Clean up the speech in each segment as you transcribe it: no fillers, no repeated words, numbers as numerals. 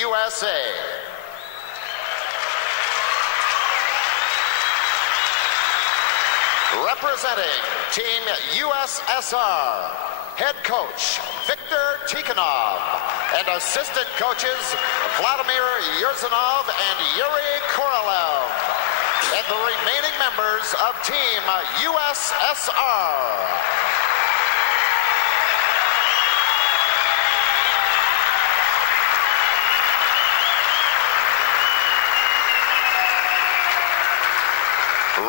USA. Representing Team USSR, head coach Viktor Tikhonov and assistant coaches Vladimir Yurzanov and Yuri Korolev, and the remaining members of Team USSR.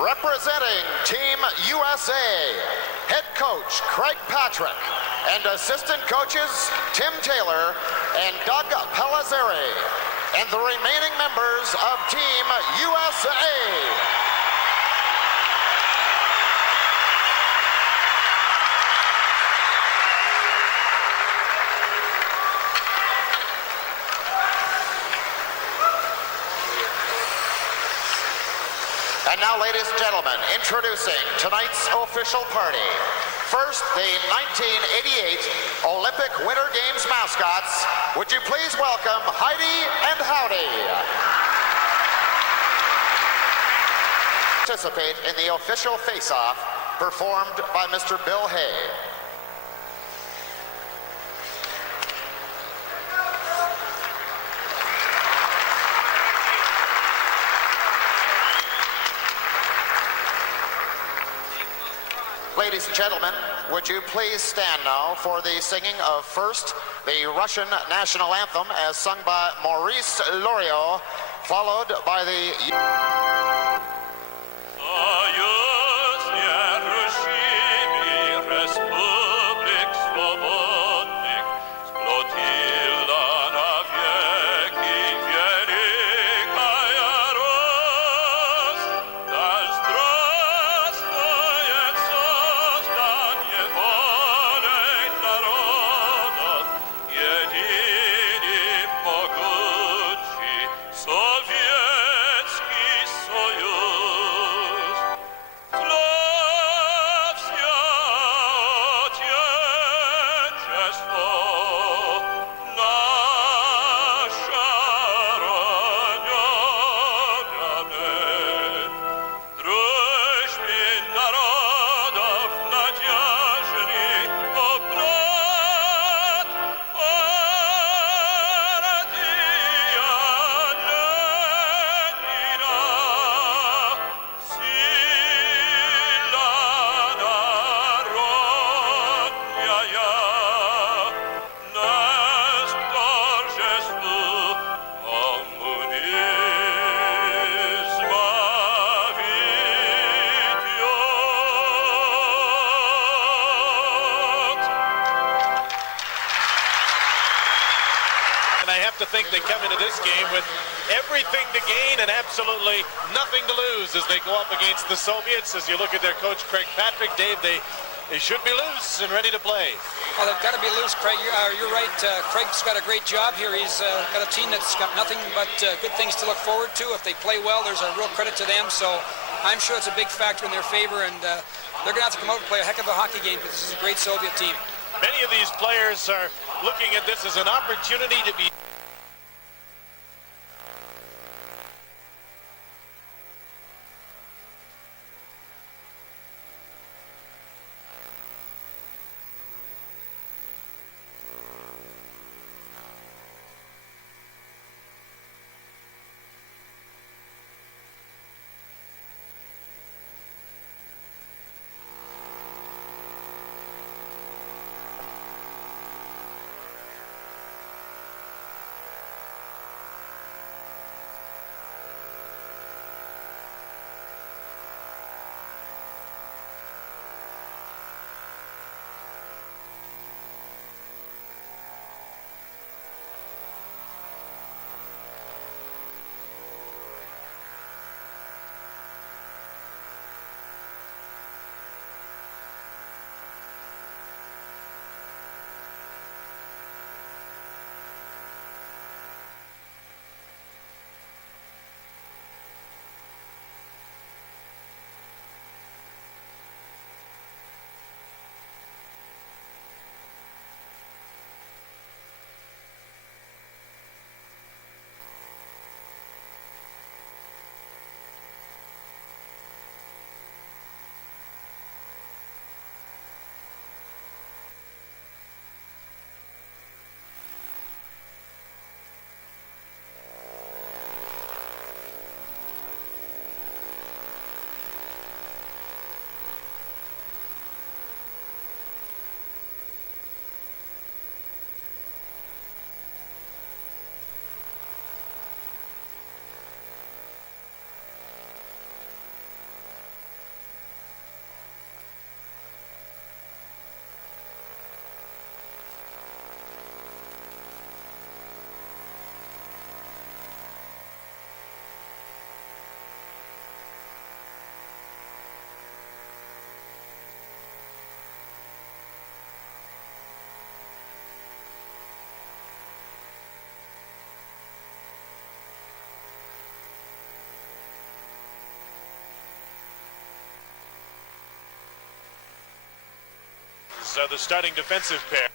Representing Team USA, head coach Craig Patrick and assistant coaches Tim Taylor and Doug Pellizzeri, and the remaining members of Team USA. And now, ladies and gentlemen, introducing tonight's official party. First, the 1988 Olympic Winter Games mascots. Would you please welcome Heidi and Howdy? Participate in the official face-off performed by Mr. Bill Hay. Ladies and gentlemen, would you please stand now for the singing of first the Russian national anthem as sung by Maurice Loriot, followed by the... To think they come into this game with everything to gain and absolutely nothing to lose as they go up against the Soviets. As you look at their coach, Craig Patrick, Dave, they should be loose and ready to play. Well, they've got to be loose, Craig. You're right. Craig's got a great job here. He's got a team that's got nothing but good things to look forward to. If they play well, there's a real credit to them. So I'm sure it's a big factor in their favor, and they're going to have to come out and play a heck of a hockey game because this is a great Soviet team. Many of these players are looking at this as an opportunity to be is the starting defensive pair.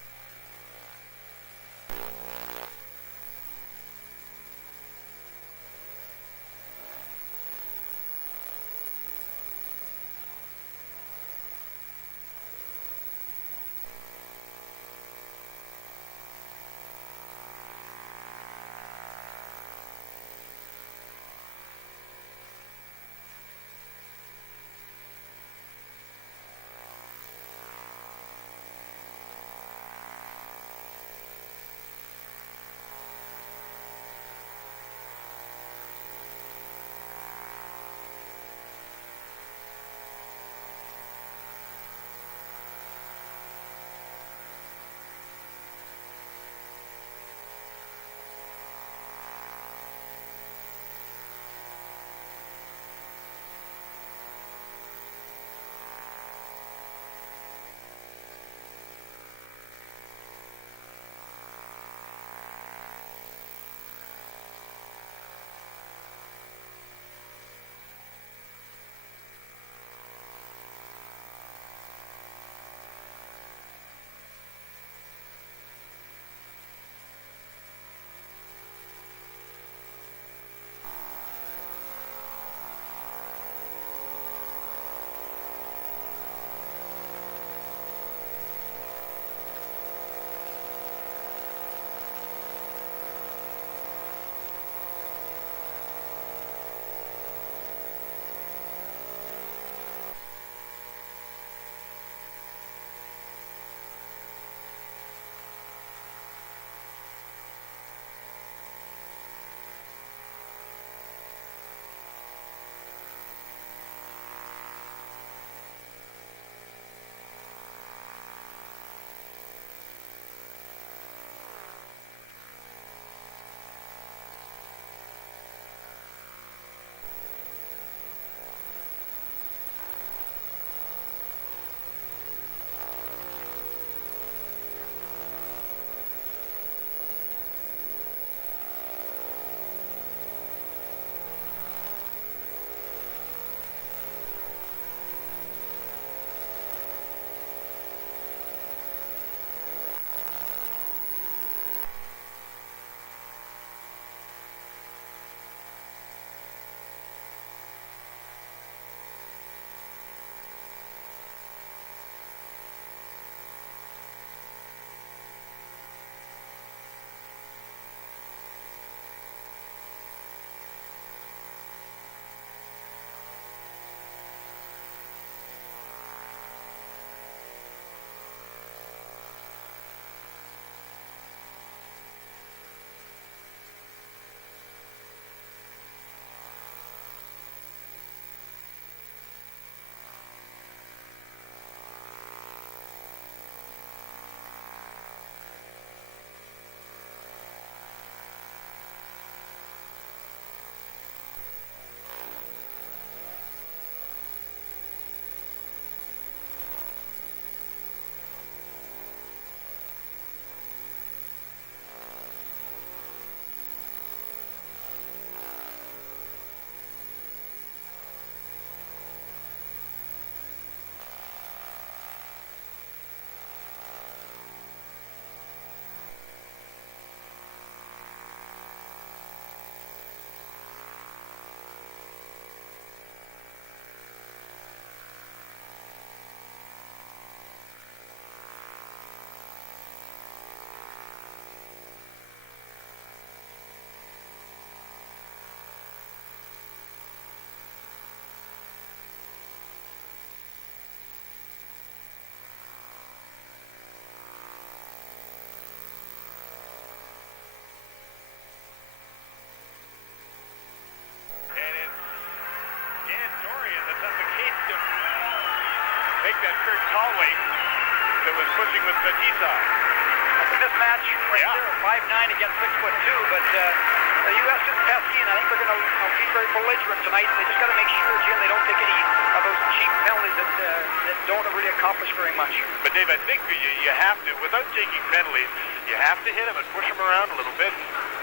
That was pushing with Batista. That's a mismatch right there, 5'9" against 6'2", but the U.S. is pesky, and I think they're going to be very belligerent tonight. They just got to make sure, Jim, they don't take any of those cheap penalties that don't really accomplish very much. But Dave, I think you have to, without taking penalties, you have to hit them and push them around a little bit.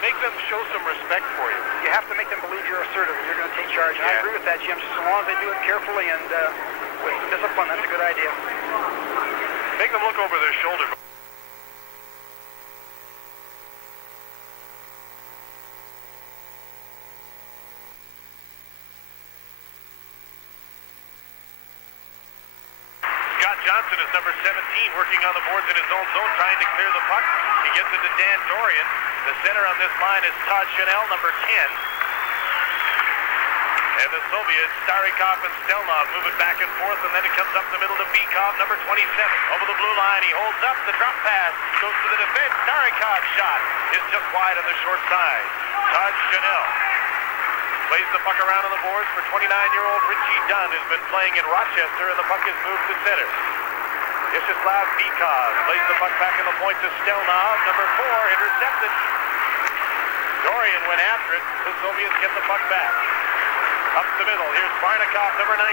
Make them show some respect for you. You have to make them believe you're assertive and you're going to take charge. And I agree with that, Jim. Just as long as they do it carefully and with discipline, that's a good idea. Make them look over their shoulder. Johnson is number 17, working on the boards in his own zone, trying to clear the puck. He gets it to Dan Dorian. The center on this line is Todd Chanel, number 10. And the Soviets, Starikov and Stelnov, move it back and forth, and then it comes up the middle to Bikov, number 27. Over the blue line, he holds up, the drop pass goes to the defense. Starikov's shot is just wide on the short side. Todd Chanel plays the puck around on the boards for 29-year-old Richie Dunn, who's been playing in Rochester, and the puck is moved to center. Vyacheslav Bikov plays the puck back in the point to Stelnov, number 4, intercepted. Dorian went after it. The Soviets get the puck back. Up the middle, here's Barnikov, number 19.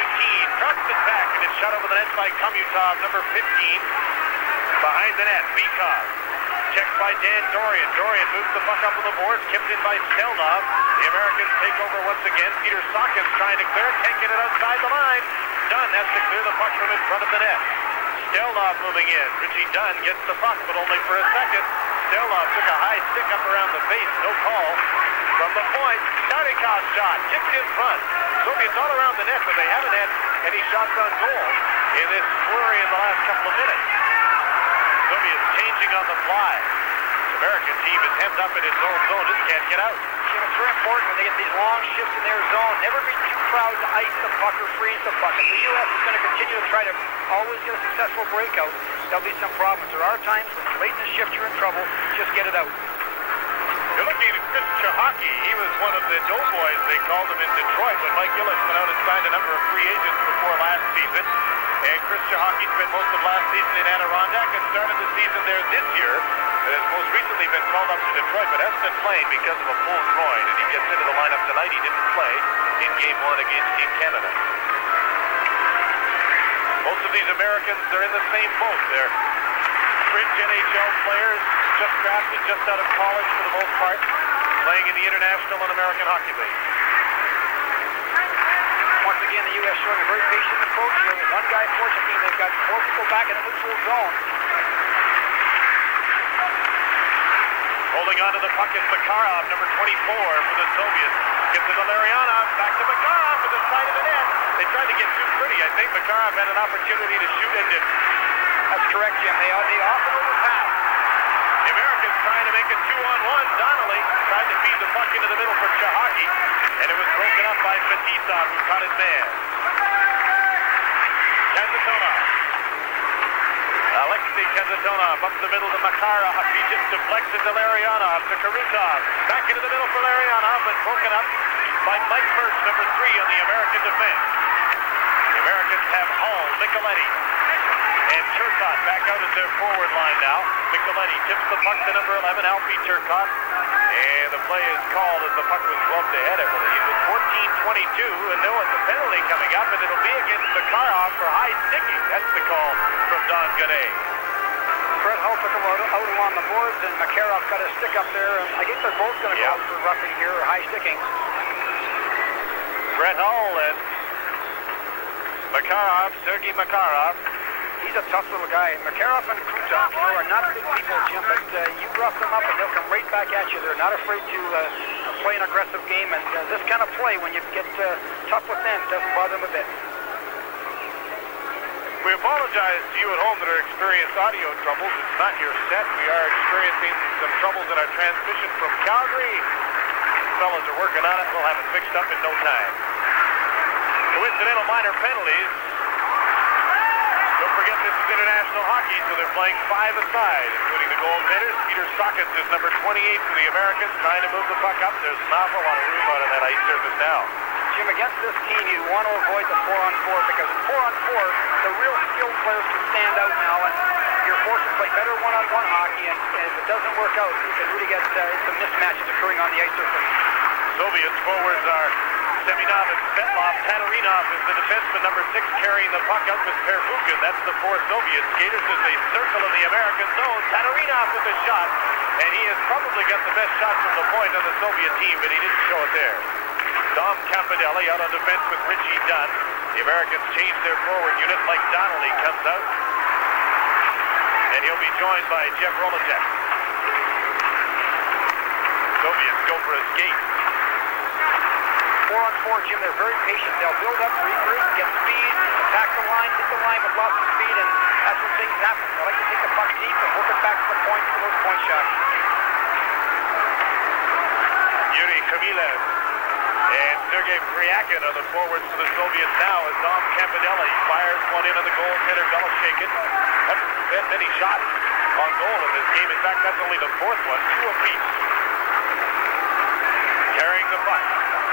Trucks it back, and it's shot over the net by Khomutov, number 15. Behind the net, Bikov. Checked by Dan Dorian. Dorian moves the puck up on the boards, kept in by Stelnov. The Americans take over once again. Peter Sakic trying to clear it, can't get it outside the line. Dunn has to clear the puck from in front of the net. Stelnov moving in. Richie Dunn gets the puck, but only for a second. Stelnov took a high stick up around the face, no call. From the point, Starikov's shot, tipped in front. Soviets all around the net, but they haven't had any shots on goal in this flurry in the last couple of minutes. Soviets changing on the fly. The American team is hemmed up in its own zone, just can't get out. It's very important when they get these long shifts in their zone. Never be too proud to ice the puck or freeze the puck. If the U.S. is going to continue to try to always get a successful breakout, there'll be some problems. There are times when late in the shift you're in trouble, just get it out. You're looking at Chris Chahaki. He was one of the doughboys, they called him, in Detroit when Mike Gillis went out and signed a number of free agents before last season. And Chris Chahaki spent most of last season in Adirondack and started the season there this year. Has most recently been called up to Detroit, but hasn't been playing because of a full groin. And he gets into the lineup tonight. He didn't play in Game 1 against Team Canada. Most of these Americans are in the same boat. They're fringe NHL players, just drafted, just out of college for the most part, playing in the International and American Hockey League. Once again, the U.S. showing a very patient approach here. With one guy forcing, they've got 4 people back in the neutral zone. Holding on to the puck is Makarov, number 24 for the Soviets. Gives it to Larianov, back to Makarov to the side of the net. They tried to get too pretty. I think Makarov had an opportunity to shoot and didn't. That's correct, Jim. They often overpass. The Americans trying to make it 2-on-1. Donnelly tried to feed the puck into the middle for Chahaki, and it was broken up by Fetisov, who caught his man. Kazanov. Alexei Kazanov up the middle to Makarov. He just deflects it to Larionov, to Krutov. Back into the middle for Larionov, but broken up by Mike First, number 3 on the American defense. The Americans have Hall, Micheletti, and Turcotte back out as their forward line now. Micheletti tips the puck to number 11, Alfie Turcotte. And the play is called as the puck was gloved ahead, I believe, with 14:22. And no, it's a penalty coming up, and it'll be against Makarov for high sticking. That's the call from Don Gaudet. Fred Hull took him out along the boards, and Makarov got a stick up there. And I guess they're both going to go out for roughing here, or high sticking. Fred Hull and Makarov, Sergei Makarov. He's a tough little guy. Makarov and Krutov, are not big people, Jim, but you rough them up and they'll come right back at you. They're not afraid to play an aggressive game, and this kind of play, when you get tough with them, doesn't bother them a bit. We apologize to you at home that are experiencing audio troubles. It's not your set. We are experiencing some troubles in our transmission from Calgary. The fellas are working on it. We'll have it fixed up in no time. Coincidental minor penalties. Don't forget this is international hockey, so they're playing 5 aside, including the goaltenders. Peter Sakic is number 28 for the Americans, trying to move the puck up. There's an awful lot of room out on that ice surface now. Jim, against this team, you want to avoid the 4-on-4, because in 4-on-4, the real skilled players can stand out now, and you're forced to play better one-on-one hockey, and if it doesn't work out, you can really get some mismatches occurring on the ice surface. Soviets forwards are Semёnov and Svetlov. Tatarinov is the defenseman, number 6, carrying the puck up with Первухин. That's the 4 Soviet skaters as they circle in the American zone. Tatarinov with a shot, and he has probably got the best shot from the point on the Soviet team, but he didn't show it there. Dom Campanelli out on defense with Richie Dunn. The Americans change their forward unit. Mike Donnelly comes out. and he'll be joined by Jeff Rolacek. Soviets go for a skate. 4-on-4, Jim, they're very patient. They'll build up, regroup, get speed, attack the line, hit the line with lots of speed, and that's when things happen. They like to take the puck deep and work it back to the point for those point shots. Yuri Khmylev and Sergei Pryakin are the forwards for the Soviets now as Dom Campanelli fires one in on the goaltender Beloshaikin. Hasn't had many shots on goal in this game. In fact, that's only the fourth one, 2 apiece. Carrying the puck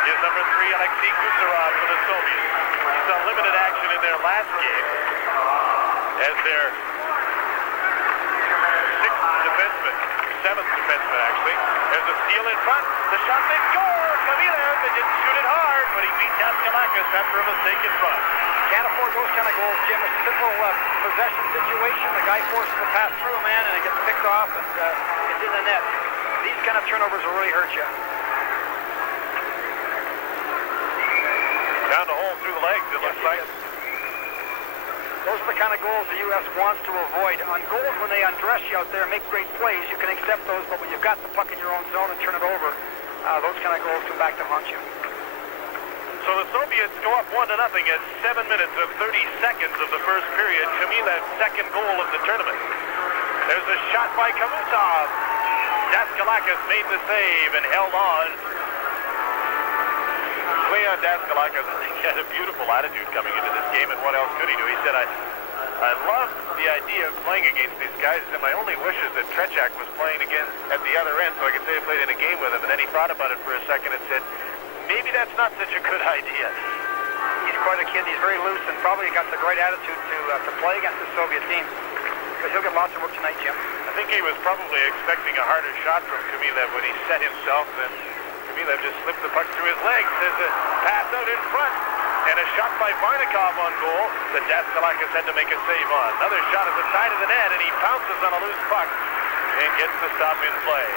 is number 3, Alexei Kucherov for the Soviets. He saw limited action in their last game as their 6th defenseman, 7th defenseman actually. There's a steal in front. The shot they score. Khmylev didn't shoot it hard, but he beat Daskalakis after a mistake in front. Can't afford those kind of goals, Jim. It's a simple possession situation. The guy forces the pass through a man, and it gets picked off, and it's in the net. These kind of turnovers will really hurt you. Down the hole through the legs, it looks like. Those are the kind of goals the U.S. wants to avoid. On goals, when they undress you out there and make great plays, you can accept those, but when you've got the puck in your own zone and turn it over, those kind of goals come back to haunt you. So the Soviets go up 1-0 at 7 minutes and 30 seconds of the first period. Khmylev's second goal of the tournament. There's a shot by Homutov. Daskalakis made the save and held on. Leon Daskalakis, he had a beautiful attitude coming into this game, and what else could he do? He said, I love the idea of playing against these guys, and my only wish is that Trechak was playing again at the other end so I could say I played in a game with him. And then he thought about it for a second and said, maybe that's not such a good idea. He's quite a kid. He's very loose and probably got the great attitude to play against the Soviet team. But he'll get lots of work tonight, Jim. I think he was probably expecting a harder shot from Khmylev when he set himself, and Khmylev just slipped the puck through his legs. There's a pass out in front, and a shot by Varnikov on goal that Daskalakis had to make a save on. Another shot at the side of the net, and he pounces on a loose puck and gets the stop in play.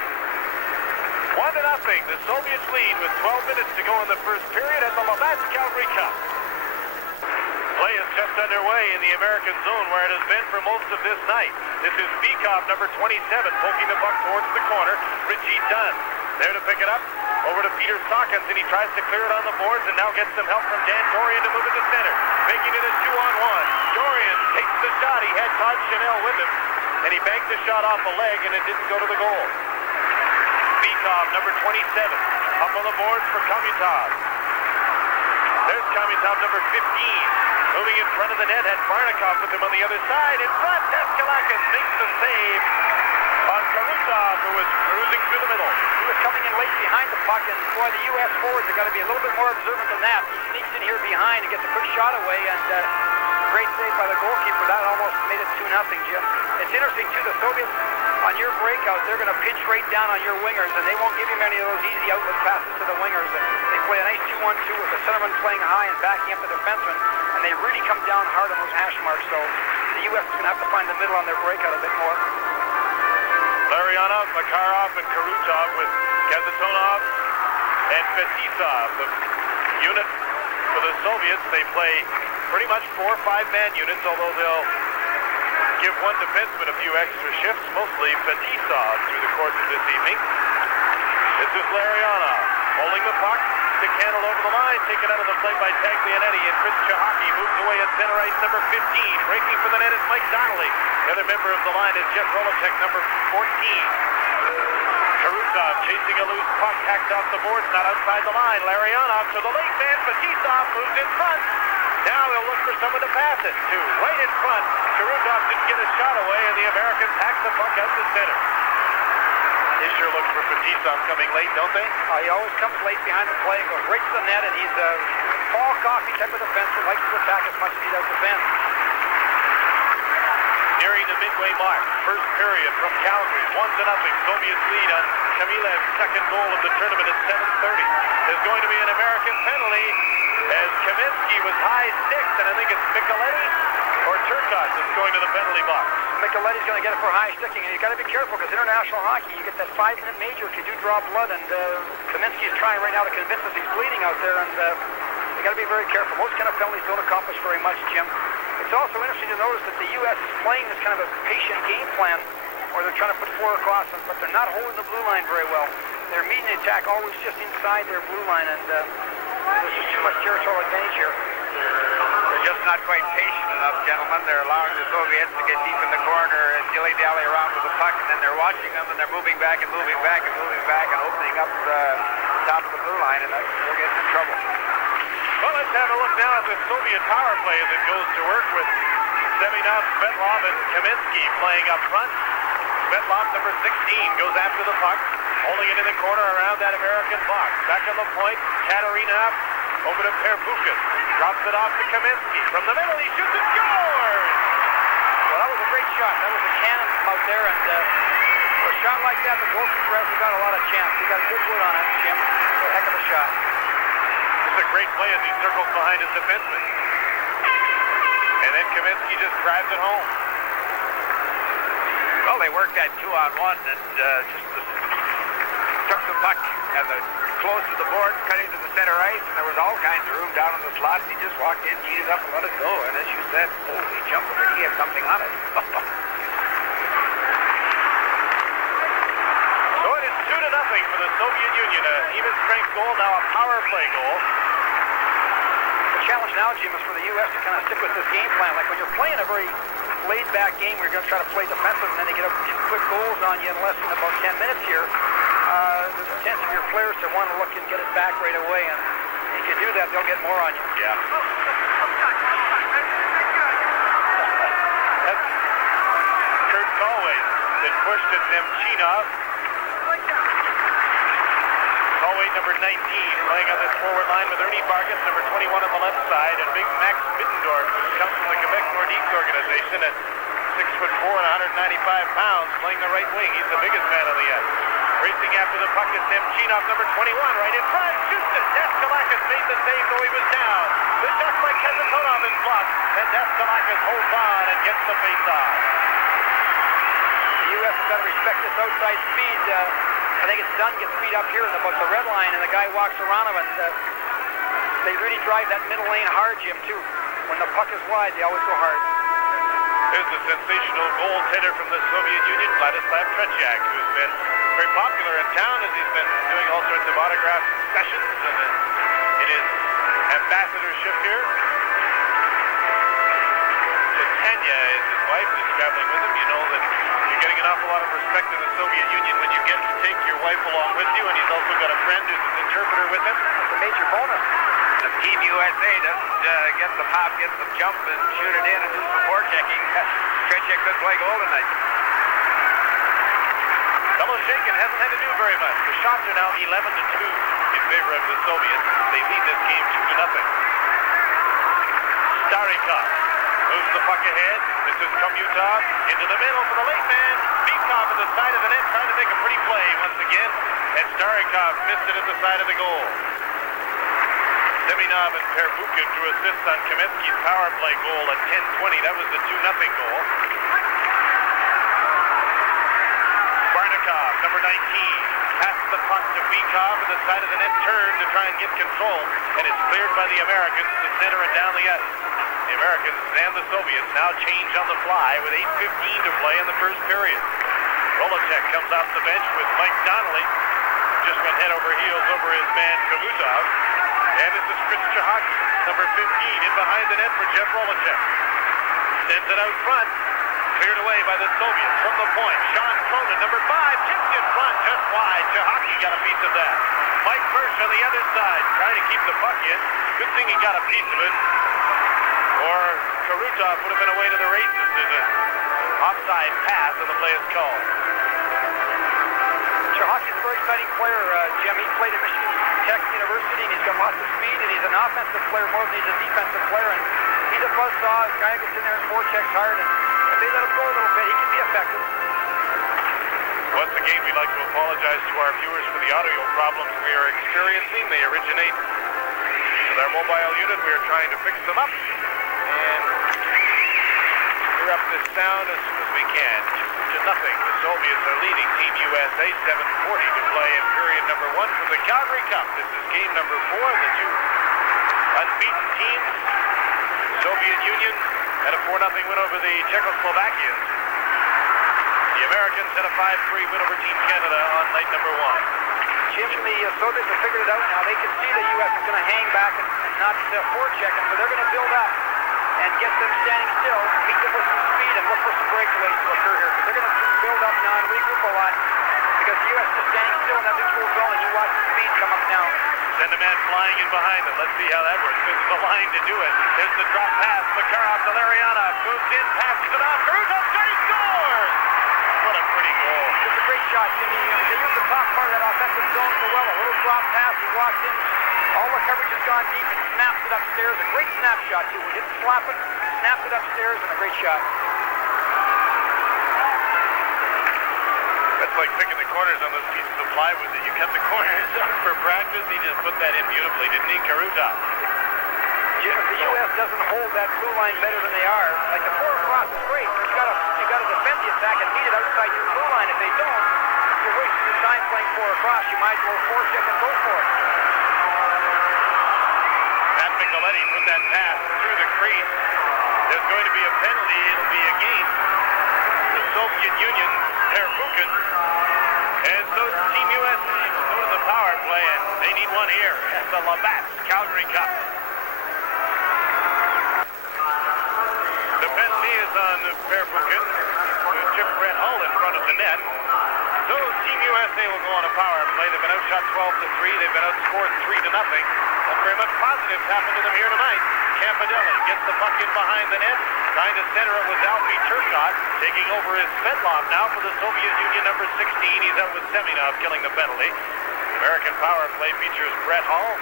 1-0, the Soviets lead with 12 minutes to go in the first period at the Labatt Calgary Cup. Play is just underway in the American zone where it has been for most of this night. This is Bikov, number 27, poking the puck towards the corner. Richie Dunn there to pick it up. Over to Peter Sawkins, and he tries to clear it on the boards and now gets some help from Dan Dorian to move it to center. Making it a 2-on-1. Dorian takes the shot. He had Todd Chanel with him, and he banked the shot off a leg, and it didn't go to the goal. Bikov, number 27, up on the boards for Homutov. There's Homutov, number 15. Moving in front of the net, had Varnikov with him on the other side. In front, Daskalakis makes the save on Krutov, who was cruising through the middle. He was coming in late behind the puck, and boy, the U.S. forwards have got to be a little bit more observant than that. He sneaks in here behind and gets a quick shot away, and great save by the goalkeeper. That almost made it 2-0, Jim. It's interesting, too, the Soviets, on your breakout, they're going to pinch right down on your wingers, and they won't give you many of those easy outlet passes to the wingers. And they play a nice 2-1-2 with the centerman playing high and backing up the defenseman, and they really come down hard on those hash marks. So the U.S. is going to have to find the middle on their breakout a bit more. Larionov, Makarov, and Krutov with Kasatonov and Fetisov. The unit for the Soviets, they play pretty much 4 or 5-man units, although they'll give one defenseman a few extra shifts, mostly Fetisov through the course of this evening. This is Larionov holding the puck to Cannell over the line, taken out of the play by Taglianetti, and Chris Chahaki moves away at center ice, number 15. Breaking for the net is Mike Donnelly. The other member of the line is Jeff Rolacek, number 14. Krutov chasing a loose puck, hacked off the boards, not outside the line. Larionov to the late man, Fetisov moves in front. Now he'll look for someone to pass it to. Right in front, Krutov didn't get a shot away, and the Americans hack the puck out to center. They sure look for Fetisov coming late, don't they? He always comes late behind the play and goes right to the net, and he's a Paul Coffey type of defenseman, likes to attack as much as he does defend. Nearing the midway mark, first period from Calgary, 1-0. Soviets lead on Khmylev's second goal of the tournament at 7:30. There's going to be an American penalty as Kamensky was high sixth, and I think it's Micheletti or Turcotte that's going to the penalty box. Micheletti's going to get it for high sticking, and you've got to be careful because international hockey, you get that 5-minute major if you do draw blood, and Kamensky's trying right now to convince us he's bleeding out there, and you got to be very careful. Most kind of penalties don't accomplish very much, Jim. If It's also interesting to notice that the U.S. is playing this kind of a patient game plan, where they're trying to put four across them, but they're not holding the blue line very well. They're meeting the attack always just inside their blue line, and there's just too much territorial advantage here. They're just not quite patient enough, gentlemen. They're allowing the Soviets to get deep in the corner and dilly-dally around with the puck, and then they're watching them, and they're moving back and moving back and moving back and opening up the top of the blue line, and they're getting in trouble. Well, let's have a look now at the Soviet power play as it goes to work with Semёnov, Sветlov, and Kamensky playing up front. Svetlav, number 16, goes after the puck, holding it in the corner around that American box. Back on the point, Katarina over to Первухин. Drops it off to Kamensky. From the middle, he shoots and scores! Well, that was a great shot. That was a cannon from out there, and a shot like that, the goalkeeper hasn't got a lot of chance. He got good wood on it, Jim. A heck of a shot. This is a great play as he circles behind his defenseman. And then Kamensky just drives it home. Well, they worked that 2-on-1 and just took the puck at the close to the board, cut into the center ice, and there was all kinds of room down in the slots. He just walked in, cheated up, and let it go. And as you said, holy jumping, did he have something on it? So it is 2-0 for the Soviet Union. An even strength goal, now a power play goal. The challenge now, Jim, is for the U.S. to kind of stick with this game plan. Like when you're playing a very laid-back game where you're going to try to play defensive, and then they get up 2 quick goals on you in less than about 10 minutes here, there's a chance for your players to want to look and get it back right away, and if you do that, they'll get more on you. Yeah. That's Kurt Galway been pushed at Nemchinov. Galway, number 19, playing on this forward line with Ernie Vargas, number 21 on the left side, and big Max Mittendorf, who comes from the Quebec Nordiques organization at 6'4" and 195 pounds, playing the right wing. He's the biggest man on the ice. Racing after the puck is Nemchinov, number 21, right in front. Shoots it. Daskalakis made the save, though he was down. The shot by Kazantonov is blocked, and Daskalakis holds on and gets the face-off. The U.S. has got to respect this outside speed. I think it's Dunn gets beat up here in about the red line, and the guy walks around him, and they really drive that middle lane hard, Jim, too. When the puck is wide, they always go hard. There's a sensational goaltender from the Soviet Union, Vladislav Tretiak, who's been very popular in town as he's been doing all sorts of autograph sessions and in his ambassadorship here. Tanya is his wife, who's traveling with him. You know that you're getting an awful lot of respect in the Soviet Union when you get to take your wife along with you, and he's also got a friend who's an interpreter with him. That's a major bonus. If Team USA doesn't get some hop, get some jump, and shoot it in and do some forechecking, Tretiak could play goal tonight. Beloshenkin hasn't had to do very much. The shots are now 11-2 in favor of the Soviets. They lead this game 2-0. Starikov moves the puck ahead. This is Khomutov into the middle for the late man. Vikov at the side of the net trying to make a pretty play once again. And Starikov missed it at the side of the goal. Semёnov and Первухин drew assists on Kamensky's power play goal at 10:20. That was the 2-0 goal. Barnikov, number 19, passes the puck to Vikov at the side of the net turn to try and get control. And it's cleared by the Americans to center and down the ice. The Americans and the Soviets now change on the fly with 8:15 to play in the first period. Rolacek comes off the bench with Mike Donnelly. Just went head over heels over his man Khomutov. And this is Chris Chahaki, number 15, in behind the net for Jeff Rolacek. Sends it out front. Cleared away by the Soviets from the point. Sean Cronin, number 5, tipped in front, just wide. Chahaki got a piece of that. Mike Birch on the other side, trying to keep the puck in. Good thing he got a piece of it. Or Krutov would have been away to the races. There's an offside pass, and the play is called. Chahaki's a very exciting player, Jim. He played at Michigan Tech University, and he's got lots of speed, and he's an offensive player more than he's a defensive player. And he's a buzzsaw. The guy gets in there and forechecks hard, and if they let him go a little bit, he can be effective. Once again, we'd like to apologize to our viewers for the audio problems we are experiencing. They originate with our mobile unit. We are trying to fix them up and clear up this sound as soon as we can. 2-0. The Soviets are leading Team USA. 7:40 to play in period number 1 for the Calgary Cup. This is game number 4. The two unbeaten teams, Soviet Union had a 4-0 win over the Czechoslovakians. The Americans had a 5-3 win over Team Canada on night number 1. Jim and the Soviets have figured it out now. They can see the U.S. is going to hang back and not forecheck them, so they're going to build up and get them standing still, meet them with some speed, and look for some breakaways to occur here, because they're going to build up now and regroup a lot, because the U.S. is standing still in that neutral zone, and you watch the speed come up now. Send a man flying in behind them. Let's see how that works. This is the line to do it. There's the drop pass. Makarov to Larianov. Moves in, passes it off. Cruz he scores! What a pretty goal. It's a great shot, Jimmy. They use the top part of that offensive zone so well. A little drop pass. He walks in. All the coverage has gone deep and snaps it upstairs. A great snapshot, too. He didn't slap it. Snapped it upstairs, and a great shot. That's like picking the corners on those pieces of plywood that you cut the corners for practice. He just put that in beautifully, didn't he, Crutov? Jim, if the U.S. doesn't hold that blue line better than they are, like the 4 across is great. You got to defend the attack and meet it outside your blue line. If they don't, you're wasting your time playing 4 across. You might as well forecheck and go for it. Pat Micheletti put that pass through the crease. There's going to be a penalty. It'll be against the Soviet Union, Первухин. And so does Team USA. So does the power play, and they need one here at the Labatt's Calgary Cup. The penalty is on Первухin, who chipped Brett Hull in front of the net. So Team USA will go on a power play. They've been outshot 12-3. They've been outscored 3-0. Not very much positives happened to them here tonight. Campanelli gets the puck in behind the net. Trying to center it was Alfie Turcotte. Taking over is Svetloff now for the Soviet Union, number 16. He's out with Semyonov killing the penalty. American power play features Brett Hull.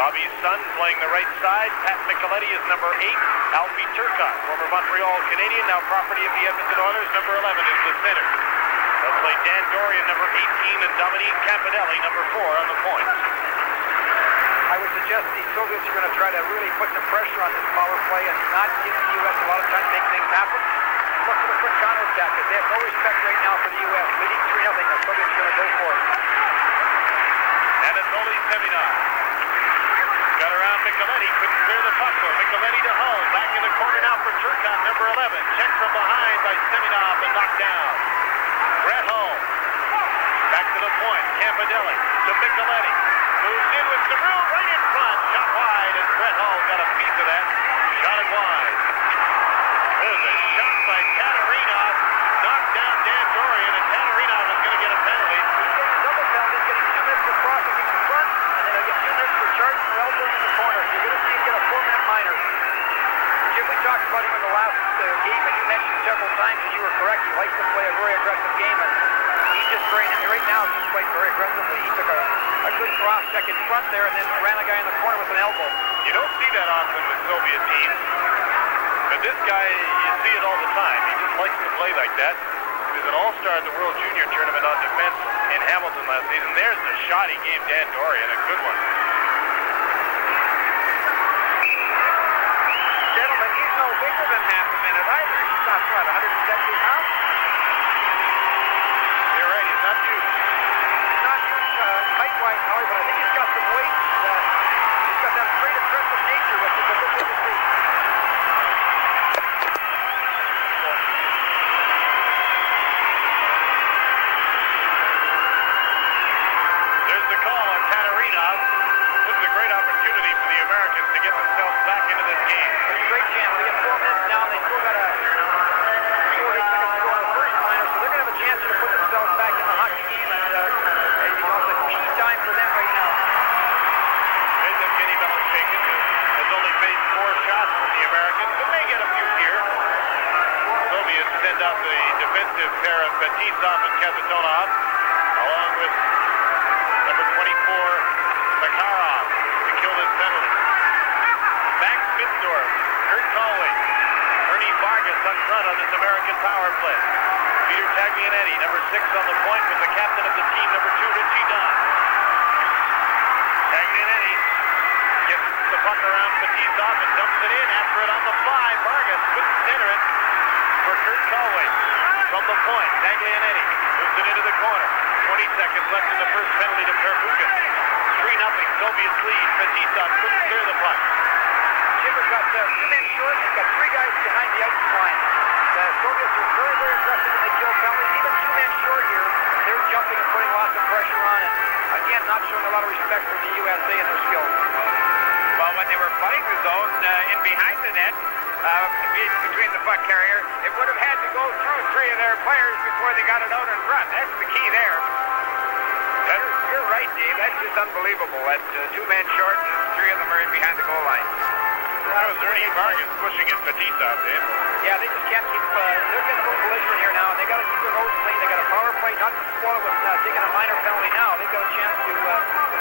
Bobby's son playing the right side. Pat Micheletti is number 8. Alfie Turcotte, former Montreal Canadian, now property of the Edmonton Oilers. Number 11 is the center. They'll play Dan Dorian, number 18, and Dominique Campanelli, number 4, on the points. I would suggest the Soviets are going to try to really put some pressure on this power play and not give the U.S. a lot of time to make things happen. Look for the quick counterattack, because they have no respect right now for the U.S. Leading 3-0, the Soviets are going to go for it. And it's only Semyonov. Got around Micheletti, couldn't clear the puck though. Micheletti to Hull, back in the corner now for Turcotte, number 11. Checked from behind by Semyonov and knocked down. Brett Hull, back to the point. Campanelli to Micheletti. Moves in with some room right in front. Shot wide, and Brett Hull got a piece of that. Shot it wide. There's a shot by Katarinov. Knocked down Dan Dorian, and Katarinov is going to get a penalty. He's getting a double penalty. He's getting 2 minutes for crossing in front, and then he'll get 2 minutes for charging or elbowing in the corner. So you're going to see him get a 4-minute minor. Jim, we talked about him in the last game, and you mentioned several times, and you were correct. He likes to play a very aggressive game, and he's just great. I mean, right now, he's playing very aggressively. He took a good cross check in front there, and then ran a guy in the corner with an elbow. You don't see that often with Soviet teams, but this guy, you see it all the time. He just likes to play like that. He was an all-star at the World Junior Tournament on defense in Hamilton last season. There's the shot he gave Dan Dorian, a good one. Gentlemen, he's no bigger than half a minute either. He's not, what, 170 pounds? You're right, he's not huge. He's not huge height-wise, however, but I think he's got some weight. He's got that great aggressive nature, which is a good thing to see. There's the call on Katarinov. This is a great opportunity for the Americans to get themselves back into this game. There's a great chance. They get 4 minutes now, and they still got 48 seconds to go on the first minor, so they're going to have a chance to put themselves back in the hockey game, and it's a key time for them right now. There's Evgeny Beloshakin, who has only faced 4 shots from the Americans, but may get a few here. Soviets send out the defensive pair of Fetisov and Kazantonov, along with number 24, Makarov, to kill this penalty. Back Smitsdorf, Kurt Colway, Ernie Vargas on front on this American power play. Peter Taglianetti, number 6 on the point with the captain of the team, number 2, Richie Dunn. Taglianetti gets the puck around Fetisov and dumps it in after it on the fly. Vargas couldn't center it for Kurt Colway. From the point, Taglianetti moves it into the corner. 20 seconds left in the first penalty to Первухин. 3-0 Soviets lead. Fetisov couldn't clear the puck. Jim, they've got 2 men short. They've got 3 guys behind the ice line. The Soviets are very, very aggressive when they kill penalties. Even 2 men short here, they're jumping and putting lots of pressure on. And again, not showing a lot of respect for the USA and their skills. Well, when they were flooding the zone in behind the net, between the puck carrier, it would have had to go through 3 of their players before they got it out in front. That's the key there. You're right, Dave. That's just unbelievable. That 2 men short and 3 of them are in behind the goal line. That was Ernie Vargas pushing at Batista, Dave. Yeah, they just can't keep, they're getting a little belligerent here now, and they got to keep their nose clean. They got a power play, not to spoil it with taking a minor penalty now. They've got a chance to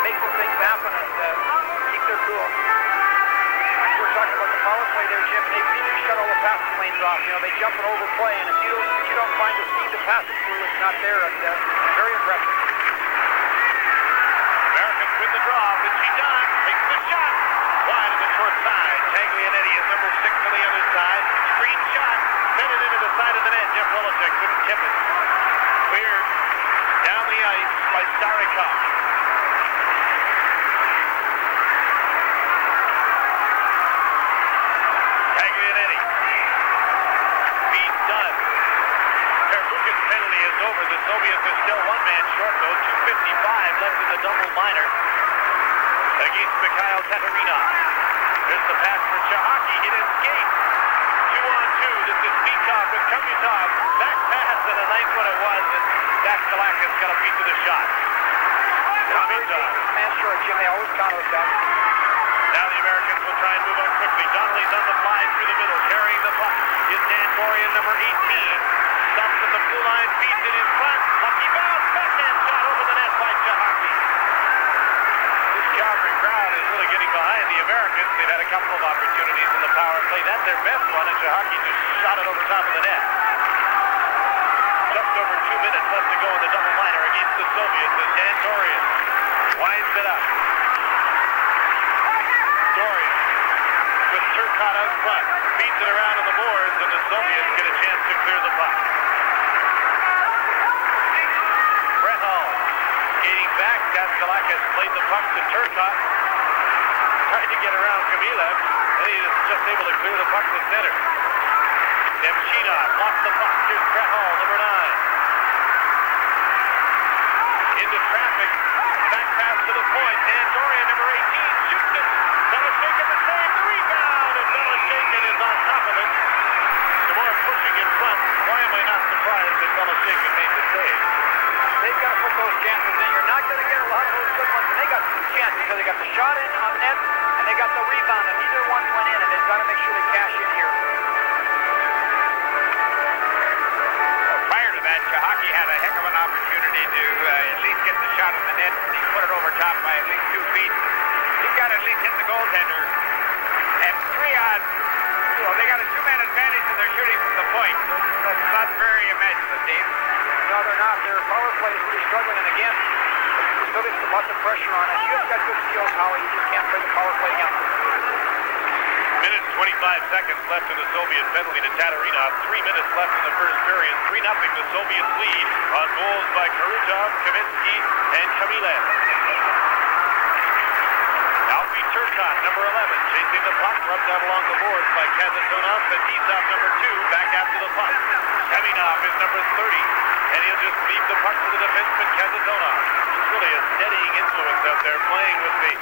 make some things happen and keep their cool. We're talking about the power play there, Jim, and they need to shut all the passing lanes off. You know, they jump and overplay, and if you don't find the speed to pass it through, it's not there. It's very impressive. Americans win the draw. Richie Dunn takes the shot. Wide to the short side. Taglianetti is number 6 to the other side. Screen shot. Headed into the side of the net. Jeff Wolochek couldn't tip it. Cleared down the ice by Starikov. Taglianetti. Beats Dunn. Первухin's penalty is over. The Soviets are still 1 man short, though. 2:55 left in the double minor against Mikhail Tatarinov. There's the pass for Chahaki. He didn't skate. 2-on-2. This is Peacock with Kamutov. Back pass, and a nice one it was. And Daxalakis got a piece of the shot. Kamutov. Man short, Jim. They always counter attack. Now the Americans will try and move on quickly. Donnelly's on the fly through the middle, carrying the puck. Is Dan Dorian, number 18. Stops at the blue line, feeds it in front. Lucky bounce, backhand shot over the net by Chahaki. This Calgary crowd is really getting behind the Americans. They've had a couple of opportunities in the power play. That's their best one, and Chahaki just shot it over top of the net. Just over 2 minutes left to go in the double minor against the Soviets as Dan Dorian winds it up. Dorian with Turcotte out front. Feeds it around on the boards, and the Soviets get a chance to clear the puck. Brett Hull skating back. Daxalakis played the puck to Turcotte. Tried to get around Khmylev, and he is just able to clear the puck to center. Nemchinov lost the puck. Here's Brett Hull, number 9. Into traffic. Back pass to the point. Dan Dorian, number 18, shoots it. Belashekin the save, the rebound, and Belashekin is on top of it. Some more pushing in front. Why am I not surprised that Belashekin made the save? They've got to put those chances in. You're not going to get a lot of those good ones. And they got 2 chances because they got the shot in on net and they got the rebound, and neither one went in, and they've got to make sure they cash in here. Well, prior to that, Chahaki had a heck of an opportunity to at least get the shot in the net, and he put it over top by at least 2 feet. He's got to at least hit the goaltender. And 3-on, they got a 2-man advantage and they're shooting from the point. That's not very imaginative, Dave. No, they're not. Their power play is really struggling, and again, the Soviets put lots of pressure on it. You've got good skills, Howie. You just can't play the power play against them. Minute 25 seconds left in the Soviet penalty to Tatarinov. 3 minutes left in the first period. 3-0 the Soviets lead on goals by Krutov, Kamensky, and Khmylev. Alfie Turcotte, number 11, chasing the puck, rubbed out along the boards by Kasatonov. Fetisov, number 2, back after the puck. Semenov is number 30, and he'll just leave the puck to the defenseman, Kasatonov. He's really a steadying influence out there, playing with the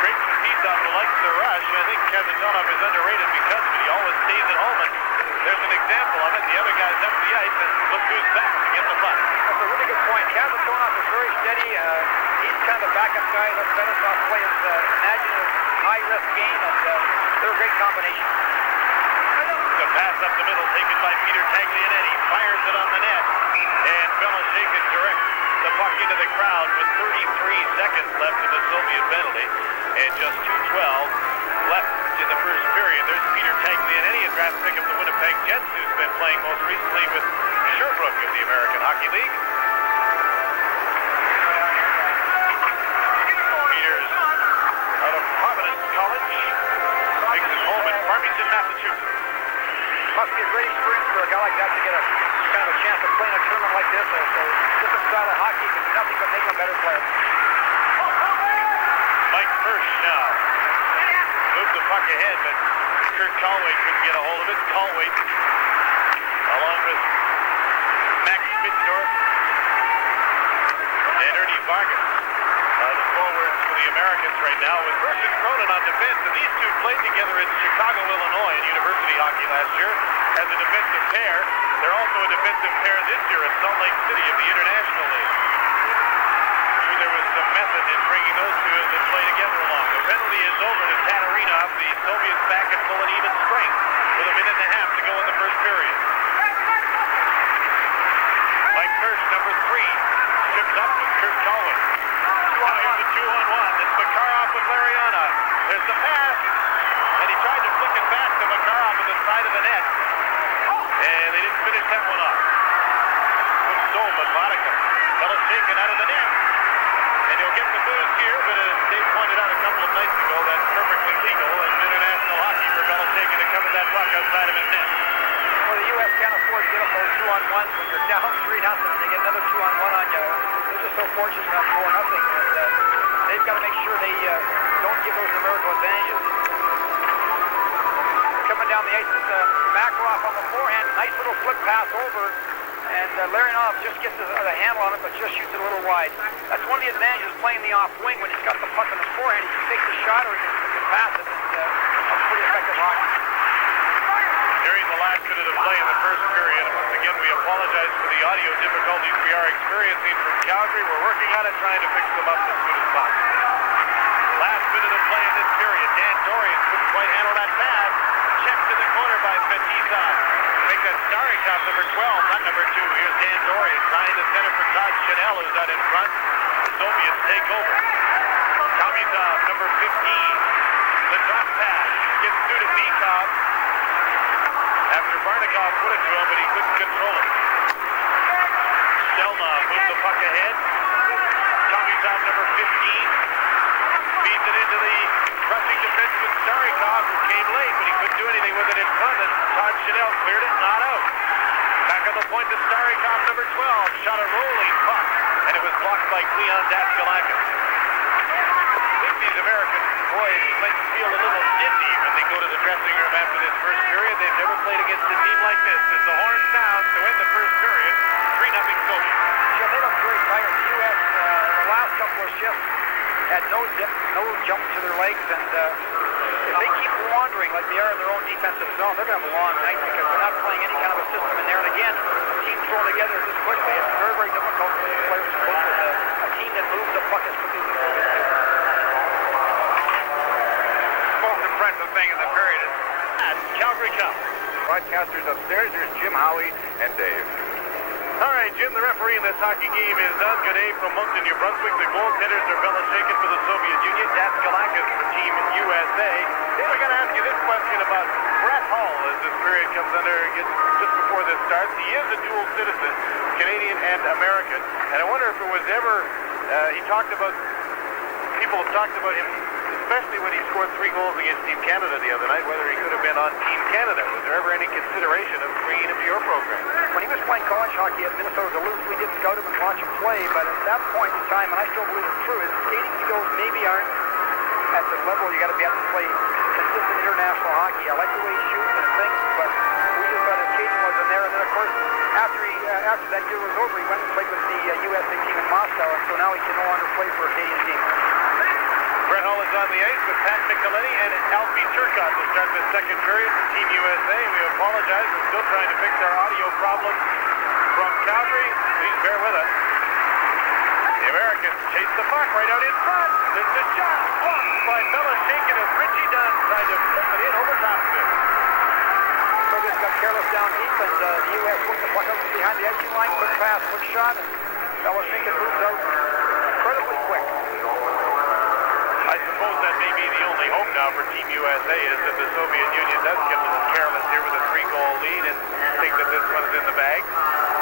great Fetisov who likes the rush. I think Kasatonov is underrated because of it. He always stays at home, and there's an example of it. The other guy's up the ice, and look who's back to get the puck. That's a really good point. Kasatonov is very steady. He's kind of a backup guy. Let Fetisov play his imaginative high-risk game, and they're a great combination. The pass up the middle taken by Peter Taglianetti. Fires it on the net. And Belashekin directs the puck into the crowd with 33 seconds left in the Soviet penalty. And just 2:12 left in the first period. There's Peter Taglianetti, a draft pick of the Winnipeg Jets, who's been playing most recently with Sherbrooke in the American Hockey League. Peter's out of Providence College. Makes his home in Farmington, Massachusetts. Must be a great experience for a guy like that to get a kind of a chance to play in a tournament like this. A different style of hockey can do nothing but make him a better player. Mike Hirsch now. moved the puck ahead, but Kurt Colway couldn't get a hold of it. Colway, along with Max Spitzdorf and Ernie Vargas, the forwards for the Americans right now, with Versus Cronin on defense. And these two played together in Chicago, Illinois, in university hockey last year as a defensive pair. They're also a defensive pair this year at Salt Lake City of the International League. Sure, there was some method in bringing those two to play together along. The penalty is over to Tatarinov. The Soviets back at full and even strength with a minute and a half to go in the first period. Mike Kirsch, number 3, trips up with Kurt Colway. Here's the 2-on-1. It's Makarov with Lariionov. There's the pass, and he tried to flick it back to Makarov at the side of the net. And they didn't finish that one off. Good soul, but Monica. Fella shaken out of the net. And he'll get the boost here, but as Dave pointed out a couple of nights ago, that's perfectly legal in international hockey for Belichick to cover that puck outside of his net. Well, the U.S. can't afford to get up those 2-on-1s when you're down 3-0 and they get another 2-on-1 on you. They're just so fortunate to have 4-0. And they've got to make sure they don't give those numerical advantages. Coming down the ice is Makarov on the forehand. Nice little flip pass over. And Lariionov just gets the handle on it, but just shoots it a little wide. That's one of the advantages of playing the off wing. When he's got the puck on his forehand, he can take the shot or he can pass it. That's pretty effective hockey. During the last minute of play in the first period, and once again we apologize for the audio difficulties we are experiencing from Calgary. We're working on it, trying to fix them up as soon as possible. Last minute of play in this period. Dan Dorian couldn't quite handle that pass. Checked in the corner by Fetisov. Make that Starikov, number 12, not number 2. Here's Dan Dorian trying to center for Todd Chanel, who's out in front. The Soviets take over. Kamizov, number 15. The drop pass gets through to Bikov. After Barnikov put it to him, but he couldn't control it. Stelnov moves the puck ahead. Kamizov, number 15. Feeds it into the rushing defenseman Starikov, who came late, but he couldn't do anything with it in front, and Todd Chanel cleared it, not out. Back on the point to Starikov, number 12, shot a rolling puck, and it was blocked by Leon Daskalakis. I think these American boys might feel a little dizzy when they go to the dressing room after this first period. They've never played against a team like this. As the horn sounds to end the first period, 3-0 Soviets. Yeah, they look very tired. The U.S. The last couple of shifts had no zip, no jump to their legs, and if they keep wandering like they are in their own defensive zone, they're going to have a long night because they're not playing any kind of a system in there. And again, a team thrown together this quickly, it's very, very difficult for these players to cope with a team that moves the puck as quickly as they can. The most impressive thing in the period is Calgary Cup. broadcasters upstairs. There's Jim, Howie, and Dave. All right, Jim, the referee in this hockey game is done. Good day from Moncton, New Brunswick. The goaltenders are Belichick for the Soviet Union, Daskalakis for Team USA. Then we're going to ask you this question about Brett Hull as this period comes under just before this starts. He is a dual citizen, Canadian and American. And I wonder if it was ever, people have talked about him, especially when he scored 3 goals against Team Canada the other night, whether he could have been on Team Canada. Was there ever any consideration of bringing him to your program? When he was playing college hockey at Minnesota Duluth, we did scout him and watch him play, but at that point in time, and I still believe it's true, his skating skills maybe aren't at the level you got to be at to play consistent international hockey. I like the way he shoots and thinks, but we just thought his skating wasn't there. And then, of course, after that year was over, he went and played with the USA team in Moscow, and so now he can no longer play for a Canadian team. Brett Hull is on the ice with Pat Micheletti and Alfie Turcotte to start the second period for Team USA. We apologize. We're still trying to fix our audio problems from Calgary. Please bear with us. The Americans chase the puck right out in front. There's the shot blocked by Belichick as Richie Dunn tried to flip it in over top of it. Soviets got careless down deep, and the U.S. put the puck up behind the icing line. Quick pass, quick shot, and Belichick moves out incredibly quick. I suppose that may be the only hope now for Team USA is that the Soviet Union does get a little careless here with a 3-goal lead and think that this one's in the bag.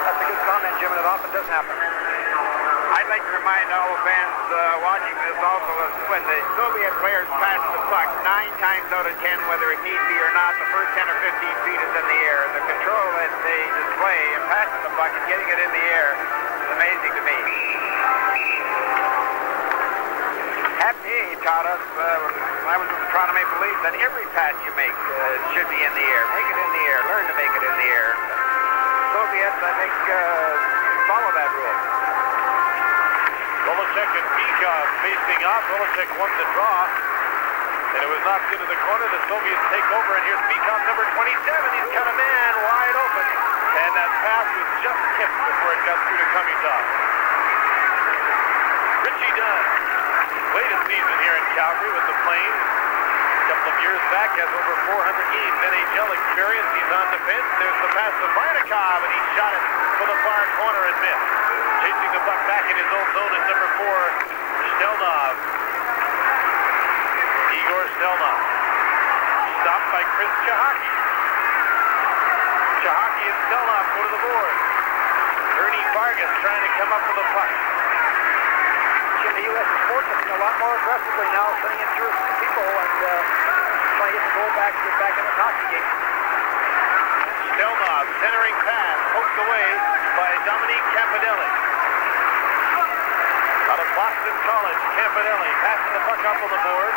That's a good comment, Jim, and it often does happen. I'd like to remind all the fans watching this also that when the Soviet players pass the puck, 9 times out of 10, whether it need be or not, the first 10 or 15 feet is in the air. The control that they display in passing the puck and getting it in the air is amazing to me. He taught us when I was with the Toronto Maple Leafs that every pass you make should be in the air. Make it in the air. Learn to make it in the air. Soviets, I think, follow that rule. Volocek and Bikov facing off. Volocek won the draw. And it was knocked into the corner. The Soviets take over. And here's Bikov, number 27. He's got a man wide open. And that pass was just tipped before it got through to Kamizov. Richie Dunn. Latest season here in Calgary with the Flames. A couple of years back, has over 400 games NHL experience. He's on defense. There's the pass to Barnikov, and he shot it for the far corner and missed. Chasing the puck back in his own zone is number 4, Stelnov. Igor Stelnov. Stopped by Chris Chahaki. Chahaki and Stelnov go to the board. Ernie Vargas trying to come up with a puck. The U.S. is forcing a lot more aggressively now, sending in 2 or 3 people and trying to get the goal back to get back in the hockey game. Stelnov, centering pass, poked away by Dominique Campanelli. Out of Boston College, Campanelli passing the puck up on the board.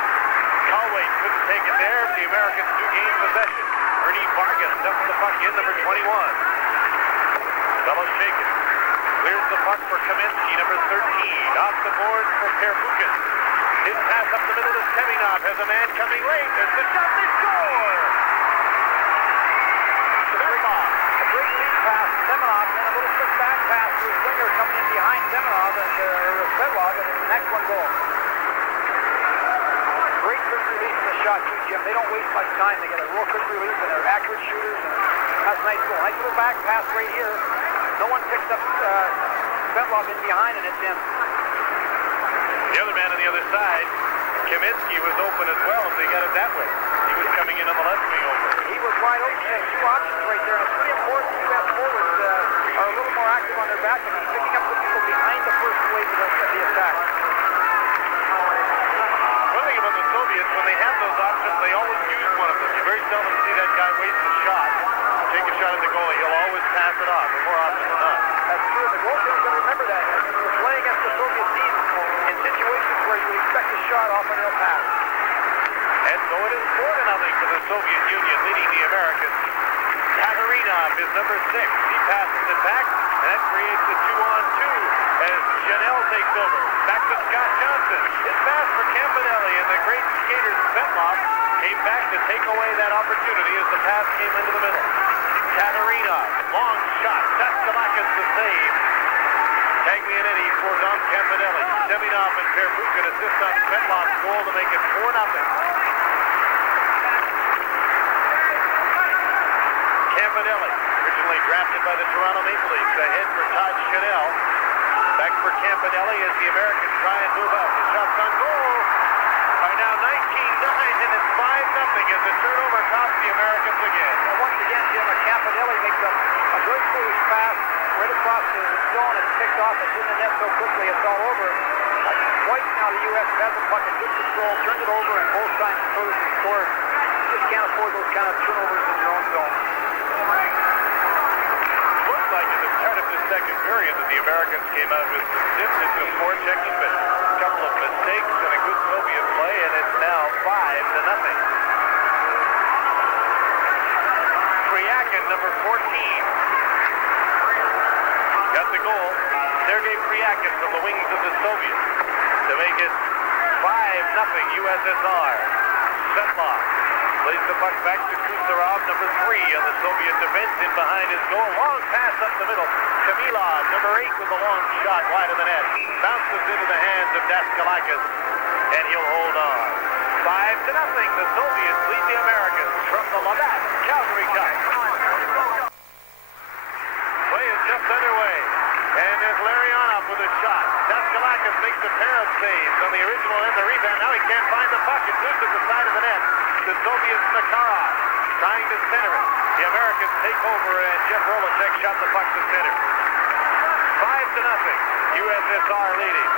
Colway couldn't take it there. The Americans do gain possession. Ernie Vargas dumping the puck in, number 21. Fellow shaken. Clears the puck for Kamensky, number 13. Off the board for Pierwukhin. His pass up the middle to Semyonov. Has a man coming late. There's the shot. They score! A great lead pass to Semyonov, and then a little quick back pass to his winger coming in behind Semyonov and Svetlov, and the next one goal. Great quick release in the shot too, Jim. They don't waste much time. They get a real quick release, and they're accurate shooters, and that's a nice goal. Nice little back pass right here. No one picks up Svetlov in behind, and it's in. The other man on the other side, Kamensky, was open as well, and they got it that way. He was coming in on the left wing over. He was wide open. He has 2 options right there, and it's pretty important the U.S. forwards are a little more active on their back and he's picking up the people behind the first wave of the attack. One thing about the Soviets, when they have those options, they always use one of them. You very seldom see that guy waste a shot. Take a shot at the goalie. He'll always pass it off, more often than not. That's true. The goaltender got to remember that. You're playing against the Soviet team in situations where you expect a shot off and he'll pass. And so it is 4-0 for the Soviet Union, leading the Americans. Kagarinov is number 6. He passes it back, and that creates a 2-on-2 as Janelle takes over. Back to Scott Johnson. His pass for Campanelli, and the great skater Svetlov came back to take away that opportunity as the pass came into the middle. Kagarinov, long shot. Daskalakis the save. Taglianetti for Dom Campanelli. Semyonov and Pierwukhin assist on Svetlov's goal to make it 4-0. Campanelli, originally drafted by the Toronto Maple Leafs, ahead for Todd Chanel. Back for Campanelli as the Americans try and move up. The shots on goal are now 19-9, and it's 5-0 as the turnover costs the Americans again. And once again, Jim, Campanelli makes a very foolish pass right across the zone and picked off. It's in the net so quickly it's all over. Twice now the U.S. has the puck in good control, turned it over, and both times Curtis has scored. You just can't afford those kind of turnovers in your own zone. Looks like at the start of the second period that the Americans came out with some stiffness and forechecking, but a couple of mistakes and a good Soviet play, and it's now 5-0. Pryakin, number 14, got the goal. Sergei Pryakin from the wings of the Soviets to make it 5-0 USSR. Svetlov plays the puck back to Kucherov, number 3 on the Soviet defense, in behind his goal. Long pass up the middle. Kamilov, number 8, with a long shot wide of the net. Bounces into the hands of Daskalakis, and he'll hold on. 5-0. The Soviets lead the Americans from the Labatt Calgary Cup. Play is just underway, and there's Larionov with a shot. Daskalakis makes a pair of saves on the original and the rebound. Now he can't find the puck. It's loose at the side of the net. The Soviets, Makarov, trying to center it. The Americans take over, and Jeff Rolacek shot the puck to center. 5-0. USSR leading.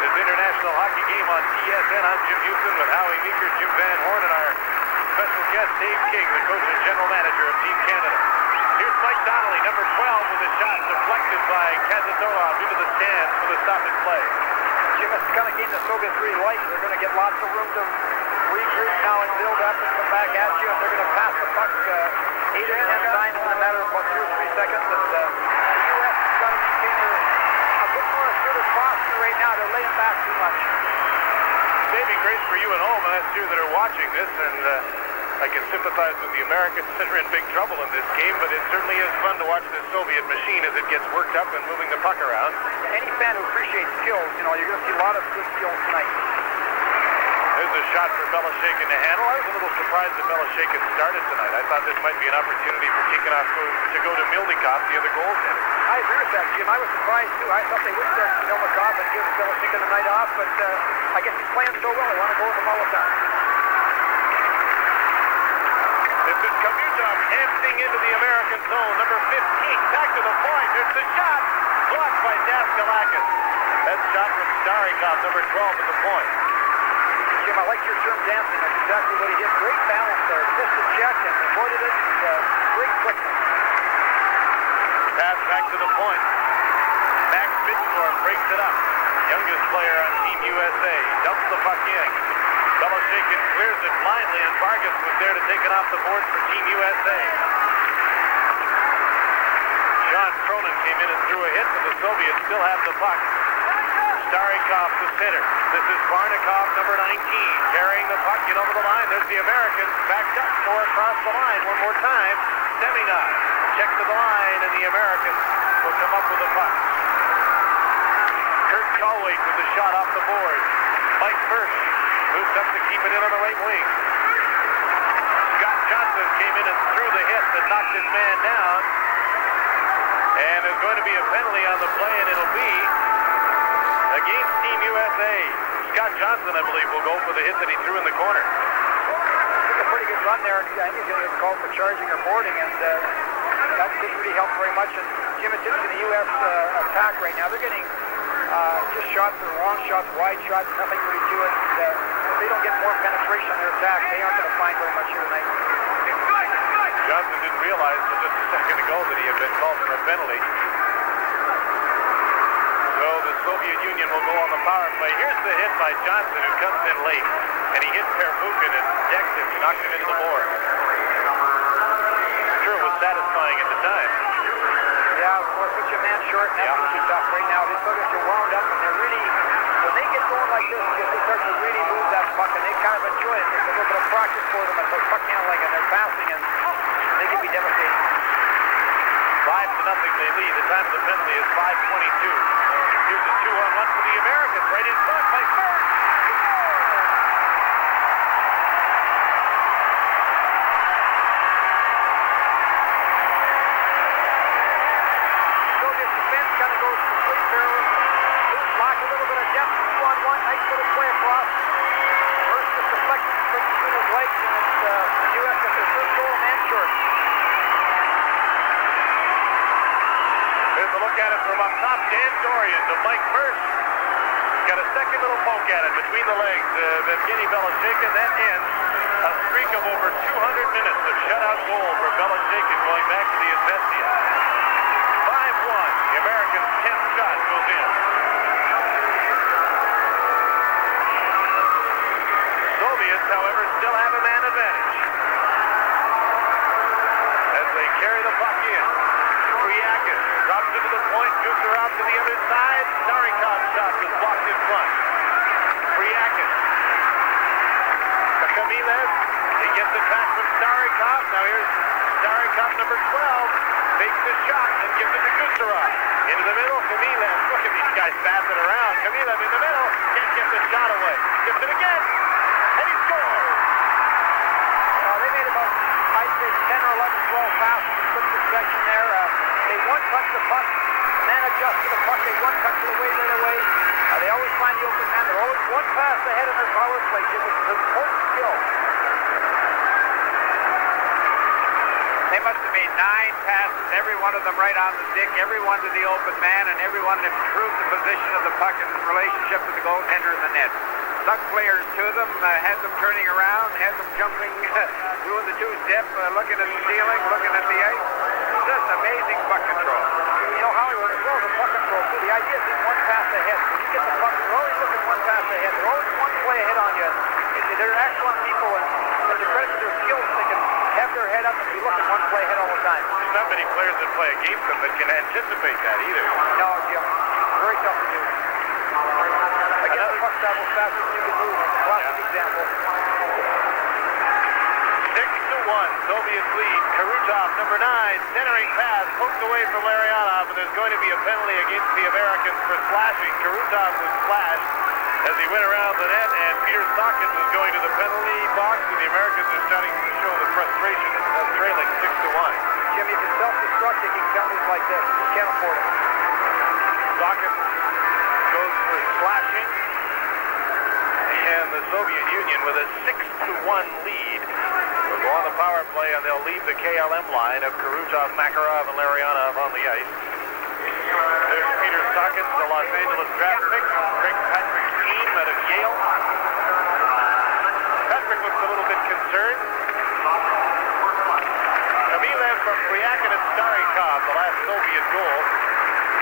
This international hockey game on TSN. I'm Jim Houston with Howie Meeker, Jim Van Horn, and our special guest, Dave King, the coach and general manager of Team Canada. Here's Mike Donnelly, number 12, with a shot deflected by Kazatolov into the stands for the stopping play. Jim, it's the kind of game the Soviets really like. They're going to get lots of room to regroup now and build up and come back at you. And they're going to pass the puck 8 or 10 times in a matter of about 2 or 3 seconds. And the U.S. has got to maintain a bit more assertive posture right now. They're laying back too much. Saving grace for you at home, and that's you that are watching this. And I can sympathize with the Americans that are in big trouble in this game, but it certainly is fun to watch this Soviet machine as it gets worked up and moving the puck around. Any fan who appreciates skills, you know, you're going to see a lot of good skills tonight. There's a shot for Belichick to handle. I was a little surprised that Belichick had started tonight. I thought this might be an opportunity for Kickoff to go to Milnikov, the other goaltender. I agree with that, Jim. I was surprised, too. I thought they would start Milnikov and give Belichick the night off, but I guess he's playing so well, they want to go with him all the time. This is Khmutov hammering into the American zone. Number 15, back to the point. There's the shot. Blocked by Daskalakis. That shot from Starikov, number 12, at the point. Jim, I like your term dancing. That's exactly what he did. Great balance there. Missed the check and avoided it. Great quickness. Pass back to the point. Max Bitstorm breaks it up. Youngest player on Team USA. Dumps the puck in. Belichick clears it blindly, and Vargas was there to take it off the boards for Team USA. Sean Cronin came in and threw a hit, but the Soviets still have the puck. Starikov, the center. This is Barnikov, number 19, carrying the puck in over the line. There's the Americans backed up for across the line one more time. Semenov check to the line, and the Americans will come up with the puck. Kurt Colway with the shot off the board. Mike First moves up to keep it in on the right wing. Scott Johnson came in and threw the hit that knocked his man down. And there's going to be a penalty on the play, and it'll be against Team USA. Scott Johnson, I believe, will go for the hit that he threw in the corner. Took a pretty good run there. I think he's going to get called for charging or boarding, and that didn't really help very much. And Jim, it's interesting, the U.S. Attack right now, they're getting just shots or long shots, wide shots, nothing really to it. And, if they don't get more penetration on their attack, they aren't going to find very much here tonight. Johnson didn't realize until just a second ago that he had been called for a penalty. So the Soviet Union will go on the power play. Here's the hit by Johnson, who comes in late, and he hits Prvukhin and decks him, knocks him into the board. I'm sure it was satisfying at the time. Yeah, of course, with your man short, and that's what you're tough right now. These players are wound up, and they're really, when they get going like this, they start to really move that puck, and they kind of enjoy it. It's a little bit of practice for them, and puck handling, and they're passing, and they can be devastating. 5-0 they lead. The time of the penalty is 5:22. Here's a 2-on-1 for the Americans, right in front by First. Soviet defense kind of goes complete barrel. Loose lock, a little bit of depth, 2-on-1, nice little play across. First just deflected between his legs, and it's the U.S. gets their first goal, man short. There's a look at it from up top. Dan Dorian to Mike First. Got a second little poke at it between the legs of Evgeny Belichick, and that ends a streak of over 200 minutes of shutout goal for Belichick going back to the Izvestia. 5-1. The Americans' 10th shot goes in. Soviets, however, still have a man advantage as they carry the puck in. Pryakin drops into the point, Kucherov to the other side. Starikov's shot was blocked in front. Pryakin. Khmutov. He gets it back from Starikov. Now here's Starikov, number 12. Takes the shot and gives it to Kucherov. Into the middle, Khmutov. Look at these guys passing around. Khmutov in the middle. Can't get the shot away. Gives it again. And he scores. They made about, I'd say, 10 or 11, 12 passes in quick succession there. They one-touch the puck. The man adjusts to the puck. They one-touch it away right away. They always find the open man. They're always one pass ahead in their power play, which is an important skill. They must have made 9 passes, every one of them right on the stick, every one to the open man, and every one that improved the position of the puck in relationship to the goaltender in the net. Stuck players to them, had them turning around, had them jumping, doing the two-step, looking at the ceiling, looking at the ice. Just amazing puck control. You know, Howie, as well as the puck control, too, the idea is being one pass ahead. When you get the puck, you're always looking one pass ahead. They're always one play ahead on you. they're excellent people, and there's a credit to their skills. They can have their head up and be looking one play ahead all the time. There's not many players that play against them that can anticipate that either. No, Jim. Very tough to do. Again, the puck travels faster than you can move. Classic example. 6-1, Soviets lead. Krutov, number 9, centering pass, poked away from Larionov, and there's going to be a penalty against the Americans for slashing. Krutov was slashed as he went around the net, and Peter Stockton was going to the penalty box, and the Americans are starting to show the frustration of trailing 6-1. Jim, you can self-destruct taking penalties like this. You can't afford it. Stockton goes for slashing, and the Soviet Union with a 6-1 lead will go on the power play, and they'll leave the KLM line of Krutov, Makarov, and Larionov on the ice. There's Peter Stockton, the Los Angeles draft pick. Craig Patrick's team out of Yale. Patrick looks a little bit concerned. Khmylёv from Pryakin and Starikov, the last Soviet goal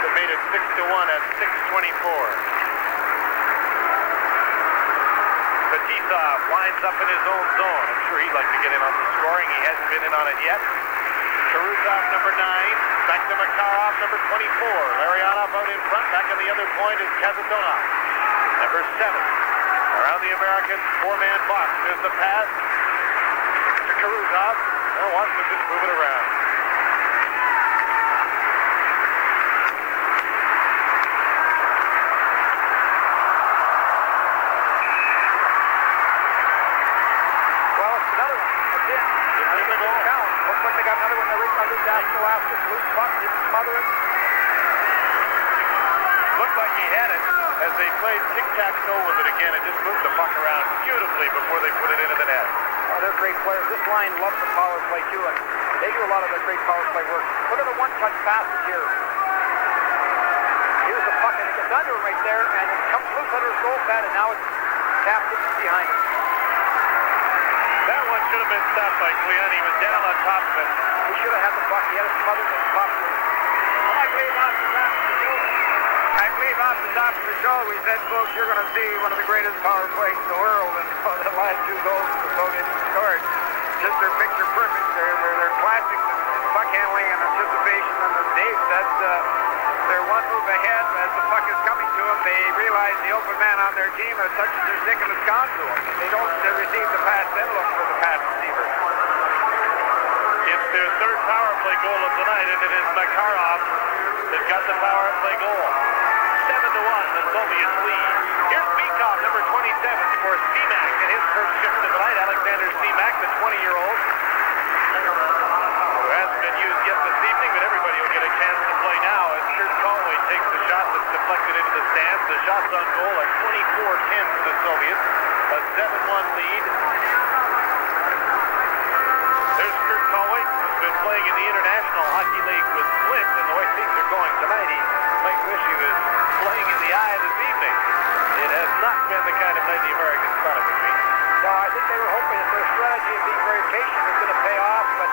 that made it 6-1 at 6:24. Fetisov winds up in his own zone. I'm sure he'd like to get in on the scoring. He hasn't been in on it yet. Krutov, number 9. Back to Makarov, number 24. Larionov out in front. Back on the other point is Kazatona, number 7. Around the American four-man box. There's the pass to Krutov. Well, wants to just move it around. Well, it's another one. That's it. Looks like they got another one. They're under that last loose puck. Didn't smother it. Looked like he had it as they played tic-tac-toe with it again and just moved the puck around beautifully before they put it into the net. Oh, they're great players. This line loves the power play, too, and they do a lot of the great power play work. Look at the one-touch passes here. Here's the puck, and it gets under him right there, and it comes loose under his goal pad, and now it's tapped in behind him. That one should have been stopped by Cleon. He was down on top of it. He should have had the puck. He had it smothered and popped it. I believe off the top of the show, we said, folks, you're going to see one of the greatest power plays in the world, and the last 2 goals the Soviets scored. Just their picture perfect. They're classics in puck handling and anticipation, and as Dave said, they're one move ahead. As the puck is coming to them, they realize the open man on their team has touched their stick and it's gone to them. They don't receive the pass, then look for the pass receiver. It's their 3rd power play goal of the night, and it is Makarov that got the power play goal. 7-1, the Soviets lead. Here's Bikov, number 27, for Seamak in his first shift of the night. Alexander Seamak, the 20-year-old, who hasn't been used yet this evening, but everybody will get a chance to play now as Kurt Conway takes the shot that's deflected into the stands. The shots on goal are 24-10 for the Soviets, a 7-1 lead. There's Kurt Conway, who's been playing in the International Hockey League with Flint, and the way things are going tonight, he might wish he was playing in the eye this evening. It has not been the kind of night the Americans thought it would be. No, I think they were hoping that their strategy of being very patient was going to pay off, but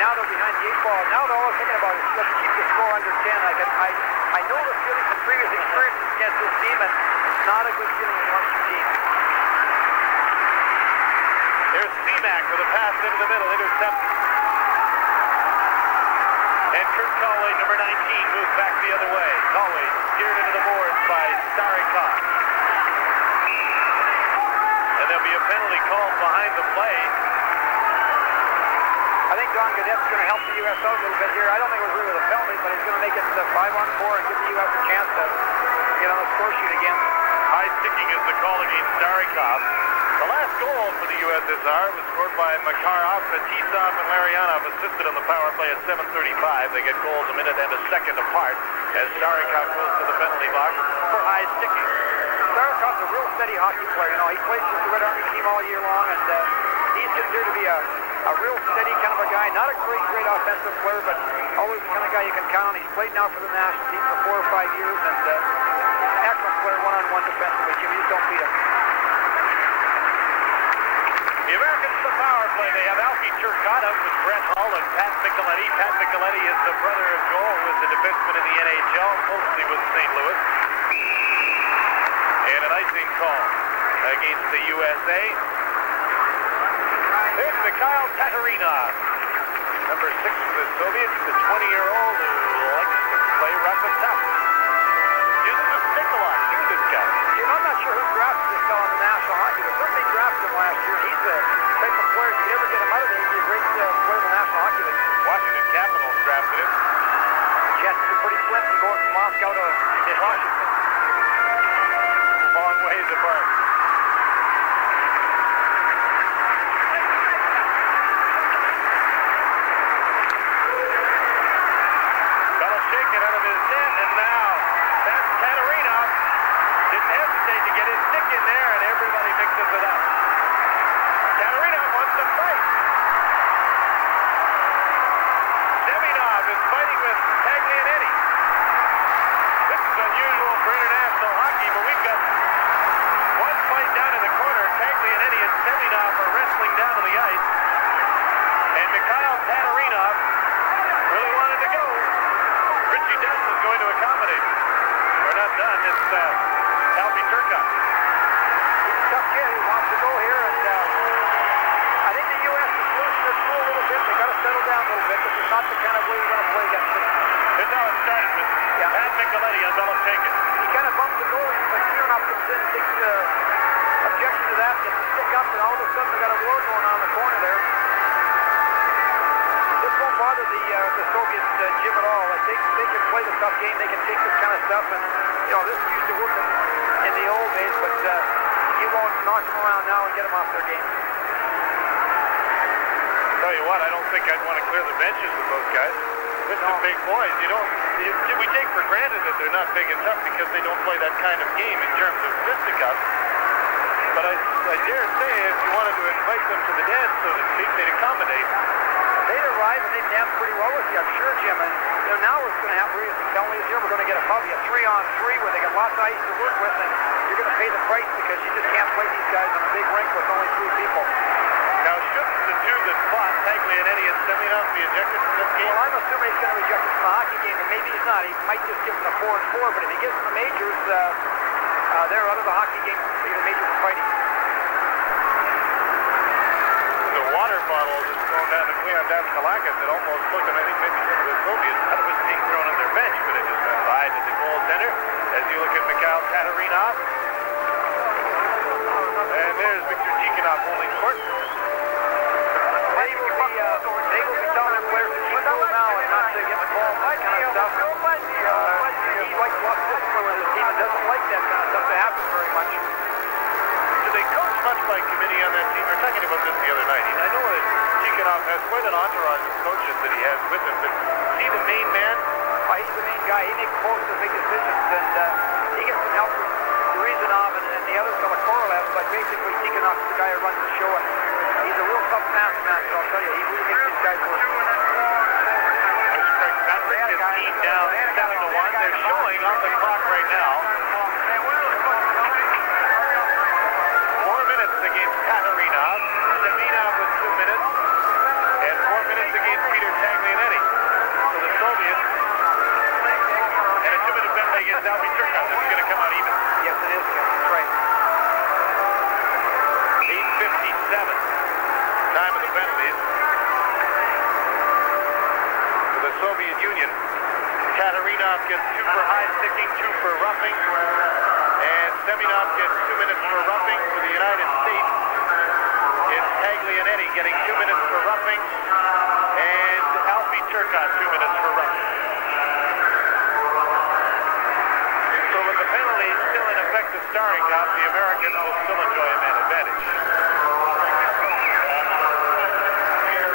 now they're behind the 8 ball. Now they're all thinking about is let's keep the score under 10. I know the feeling from previous experiences against this team, and it's not a good feeling amongst your team. There's Seamak with a pass into the middle, intercepted. And Kurt Conway, number 19, moves back the other way. Conway steered into the boards by Starikov. And there'll be a penalty called behind the play. I think Don Gadet's going to help the U.S. out a little bit here. I don't think it was really a penalty, but he's going to make it 5-on-4 and give the U.S. a chance to get on the score sheet again. High sticking is the call against Starikov. The last goal for the USSR was scored by Makarov, Fetisov, and Larionov, assisted on the power play at 7:35. They get goals a minute and a second apart as Starikov goes to the penalty box for high sticking. Starikov's a real steady hockey player. You know, he plays for the Red Army team all year long, and he's considered to be a real steady kind of a guy. Not a great offensive player, but always the kind of guy you can count on. He's played now for the national team for 4 or 5 years, and he's an excellent player one-on-one defensively. Jimmy, you just don't beat him. The Americans to the power play. They have Alfie Turcotte out with Brett Hull and Pat Micheletti. Pat Micheletti is the brother of Joel, who is a defenseman in the NHL, mostly with St. Louis. And an icing call against the USA. There's Mikhail Tatarinov, number 6 for the Soviets, the 20-year-old who likes to play rough and tough. Uses a stick a lot, too, this guy. I'm not sure who drafted this fellow in the National Hockey, but somebody drafted him last year. He's the type of player, if you ever get him out of there, he'd be a great player in the National Hockey League. Washington Capitals drafted him. Chances are pretty slim to going from Moscow to Washington. Long ways apart. Fella shaking out of his net, and now that's Tatarinov. Didn't hesitate to get his stick in there, and everybody mixes it up. Tatarinov wants to fight. Semyonov is fighting with Taglianetti. This is unusual for international hockey, but we've got one fight down in the corner. Taglianetti and Semyonov are wrestling down to the ice. And Mikhail Tatarinov really wanted to go. Richie Dust is going to accommodate. We're not done. It's Alfie Turcotte. He's a tough kid. He wants to go here, and I think the U.S. is losing their cool a little bit. They got to settle down a little bit. This is not the kind of way you want to play against them. Here's how it started with Pat Micheletti on Belichick. He kind of bumped the goalie, but Semyonov comes in, takes objection to that, gets the stick up, and all of a sudden they got a war going on in the corner there. This won't bother the Soviets, Jim, at all. Like they can play the tough game, they can take this kind of stuff, and this used to work in the old days, but you won't knock them around now and get them off their game. Tell you what, I don't think I'd want to clear the benches with those guys. They're some big boys. We take for granted that they're not big and tough because they don't play that kind of game in terms of fisticuffs. But I dare say if you wanted to invite them to the dance, so to speak, they'd accommodate. They'd arrive and they'd dance pretty well with you, I'm sure, Jim. And now what's going to happen, penalties here, we're going to get a puppy, a 3-on-3 where they got lots of ice to work with, and you're going to pay the price because you just can't play these guys in a big rink with only 3 people. Now, shouldn't the two that fought, Taglianetti and Semyonov, be ejected from this game? Well, I'm assuming he's going to reject it from the hockey game, and maybe he's not. He might just give them a 4-4, but if he gives them the majors, they're out of the hockey game. They get a major for fighting. The water bottle just thrown down to Cleon Davikalakis. It almost looked, and I think maybe some of the Soviets thought it was being thrown on their bench, but it just went by to the goaltender. As you look at Mikhail Tatarinov. And there's Victor Tikhonov holding court. They will be telling their players to keep cool now and not to get involved in that kind of stuff. He likes lots of discipline with his team and doesn't like that kind of stuff to happen very much. Do they coach much by committee on that team? We were talking about this the other night. I know that Tikhonov has quite an entourage of coaches that he has with him, but is he the main man? He's the main guy. He makes most of the big decisions, and he gets some help from Druzhia and the other fellow, Korolev, but basically Tikhonov's the guy who runs the show, and he's a real tough taskmaster, I'll tell you. He really makes these guys work. There's Craig Patrick, his team down 7-1. They're showing on the clock right now. 4 minutes against Tatarinov. Semyonov with 2 minutes. And 4 minutes against Peter Taglianetti. So the Soviets. And a 2-minute penalty against Alfie Turcotte. This is going to come out even. Yes, it is, Jim. That's right. 8:57. Time of the penalties. For the Soviet Union, Tatarinov gets 2 for high sticking, 2 for roughing. And Semyonov gets 2 minutes for roughing. For the United States, it's Taglianetti getting 2 minutes for roughing. And Alfie Turcotte 2 minutes for roughing. So with the penalty still in effect to starring out, the Americans will still enjoy a man advantage.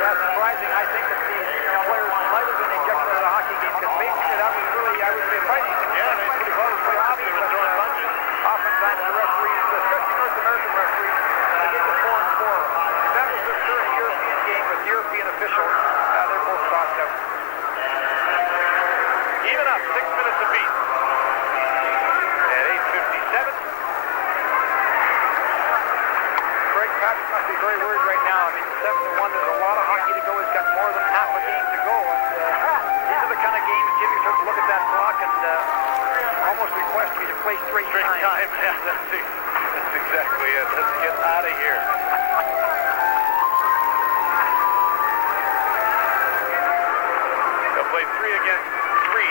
That's surprising. I think that the players might have been ejected out of the hockey game because basically that was really, I would say, fighting. Yeah, they pretty well was pretty obvious. They were throwing punches. Oftentimes the referees, especially North American referees, they get the 4-4. If that was just during a European game with European officials, they're both tossed out. Even up, 6 minutes apiece. At 8:57. Craig Patrick must be very worried right now. I mean, 7-1, there's a lot of hockey to go. He's got more than half a game to go. And these are the kind of games, Jimmy, start to look at that clock and almost request you to play straight time. Yeah, that's exactly it. Let's get out of here. play 3 against 3.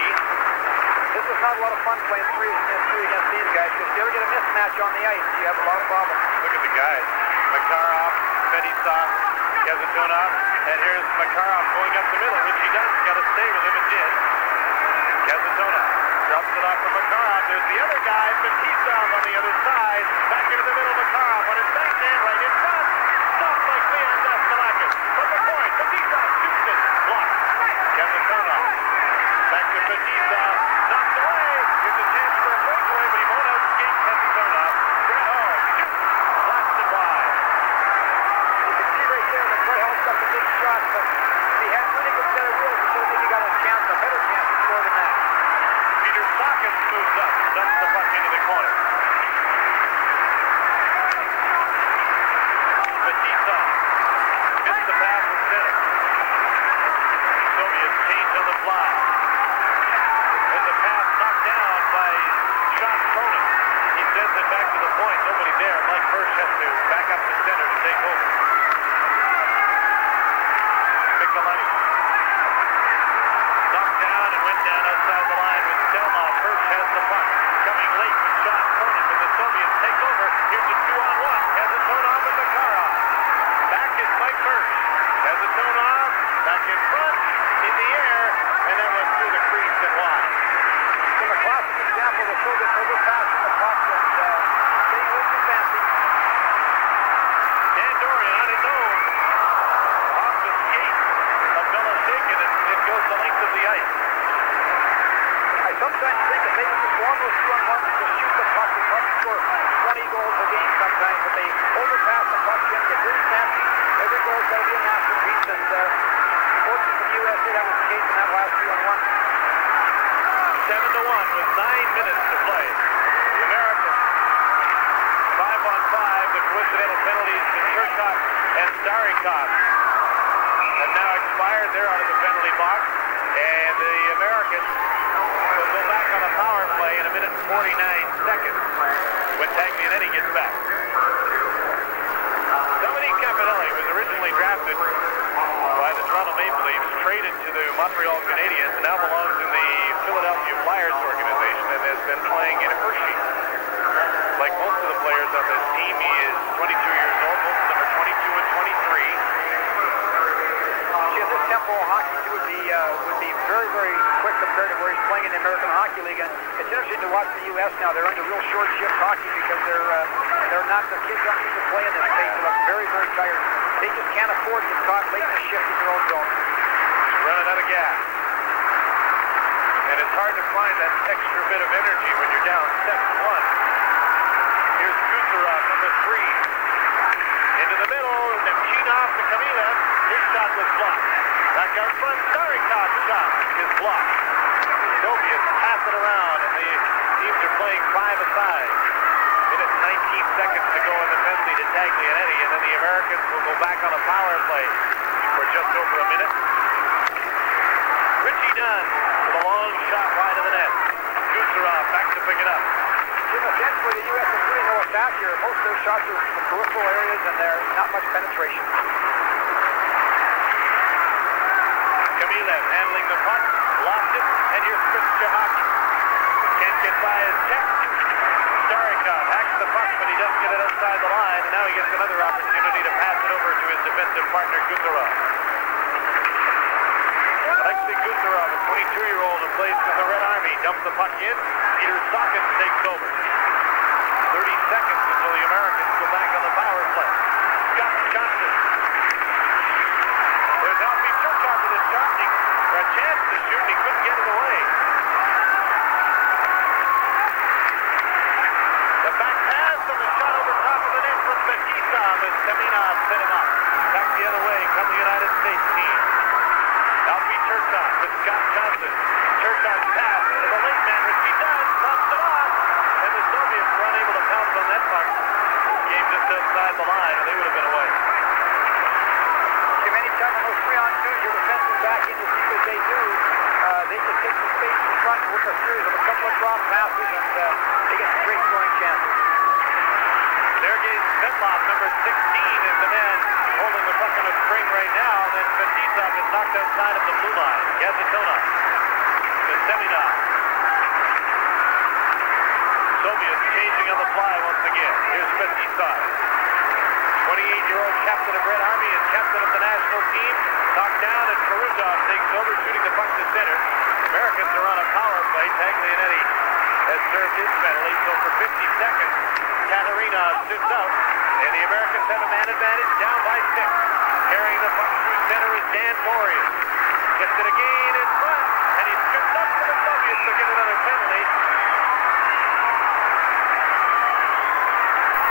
This is not a lot of fun playing 3 against these guys, because if you ever get a mismatch on the ice, you have a lot of problems. Look at the guys. Makarov, Fedisov, Kasatonov, and here's Makarov going up the middle, which he does. Got to stay with him and did. Kasatonov drops it off from Makarov. There's the other guy, Fetisov on the other side. Back into the middle, Makarov on his backhand, right in front. Stopped by Leon Daskalakis. From the point, Fetisov shoots it. Blocked. Kasatonov. Back to Fetisov. Knocked away. Here's a chance for a breakaway, but he won't outskate Kasatonov. Grahal shoots. Blasted wide. You can see right there that Grahal got the big shot, but if he had really good set of wheels, he should have got a chance, a better chance to score than that. Peter Sackett moves up, dumps the puck into the corner. Fetisov missed the pass from center. Soviets change on the fly. There's a pass knocked down by Sean Cronin. He sends it back to the point. Nobody there. Mike Hirsch has to back up to center to take over. Mikulani knocked down and went down outside the line with Stelmach. Hirsch has the puck. Coming late with Sean Cronin, and the Soviets take over. Here's a 2-on-1. Kasatonov and Makarov. Back is Mike Hirsch. Kasatonov back in front, in the air, and then went through the crease and wide. So a classic example of the Soviets overpassing the puck and getting a little too fancy. Dan Dorian on his own. Off the skate of Belashikin, and it goes the length of the ice. I sometimes think if they would just go on those 2-on-1s and just shoot the puck, they probably score 20 goals a game sometimes, but they overpass the puck in, get really fancy. Every goal's got to be a masterpiece, and fortunately for the USA, that was the case in that last 2-on-1. 7-1 with 9 minutes to play. The Americans 5-on-5. The coincidental penalties to Cherkov and Starikov have now expired. They're out of the penalty box, and the Americans will go back on a power play in 1 minute and 49 seconds when Taglianetti gets back. Dominique Campanelli was originally drafted by the Toronto Maple Leafs, traded to the Montreal Canadiens, and now belongs in the Philadelphia Flyers organization and has been playing in Hershey. Like most of the players on this team, he is 22 years old. Most of them are 22 and 23. Yeah, this tempo of hockey too would be very, very quick compared to where he's playing in the American Hockey League. And it's interesting to watch the U.S. now. They're under real short shift hockey because they're not the kids aren't used to playing this pace. They look very, very tired. They just can't afford to get caught late in the shift in their own zone. Running out of gas. And it's hard to find that extra bit of energy when you're down 7-1. Here's Kucherov, number 3. Into the middle, Nemchinov to Khmylev. His shot was blocked. Back out front, Starikov's shot is blocked. The Soviets pass it around, and the teams are playing 5-a-side. Minute 19 seconds to go in the penalty to Taglianetti, and then the Americans will go back on a power play for just over a minute. Richie Dunn with a long shot wide of the net. Kucherov back to pick it up. In a sense where the U.S. is really no attack here, most of their shots are from peripheral areas and there's not much penetration. Khmylev handling the puck, lost it, and here's Chris Chahaki. Can't get by his check. Starikov hacks the puck, but he doesn't get it outside the line, and now he gets another opportunity to pass it over to his defensive partner, Kucherov. Alexei Kucherov, a 22-year-old who plays for the Red Army, dumps the puck in. Peter Sackett takes over. 30 seconds until the Americans go back on the power play. Scott Johnson. There's Alfie Cherkov with a shot, for a chance to shoot, he couldn't get it away. The back pass and the shot over top of the net from Fetisov as Semenov set him up. Back the other way come the United States team. Alfie Cherkov with Scott Johnson. Cherkov's pass to the late man, Richie Dunn, pops it off, and the Soviets were unable to pounce on that puck. Game just outside the line, and they would have been away. Anytime on those 3-on-2s, your defensemen back in to see what they do. They can take the space in front and work a series of a couple of drop passes, and they get some great scoring chances. Sergei Svetloff, number 16, is the man holding the puck on a string right now. and Fetisov is knocked outside of the blue line. Kazatona to Semyonov. Soviets changing on the fly once again. Here's Fetisov. 28-year-old captain of Red Army and captain of the national team. Knocked down, and Krutov takes over, shooting the puck to center. Americans are on a power play. Taglianetti has served his penalty, so for 50 seconds, Katarina sits out, and the Americans have a man advantage, down by 6. Carrying the puck through center is Dan Dorian. Gets it again in front, and he's stripped up for the Soviets to get another penalty.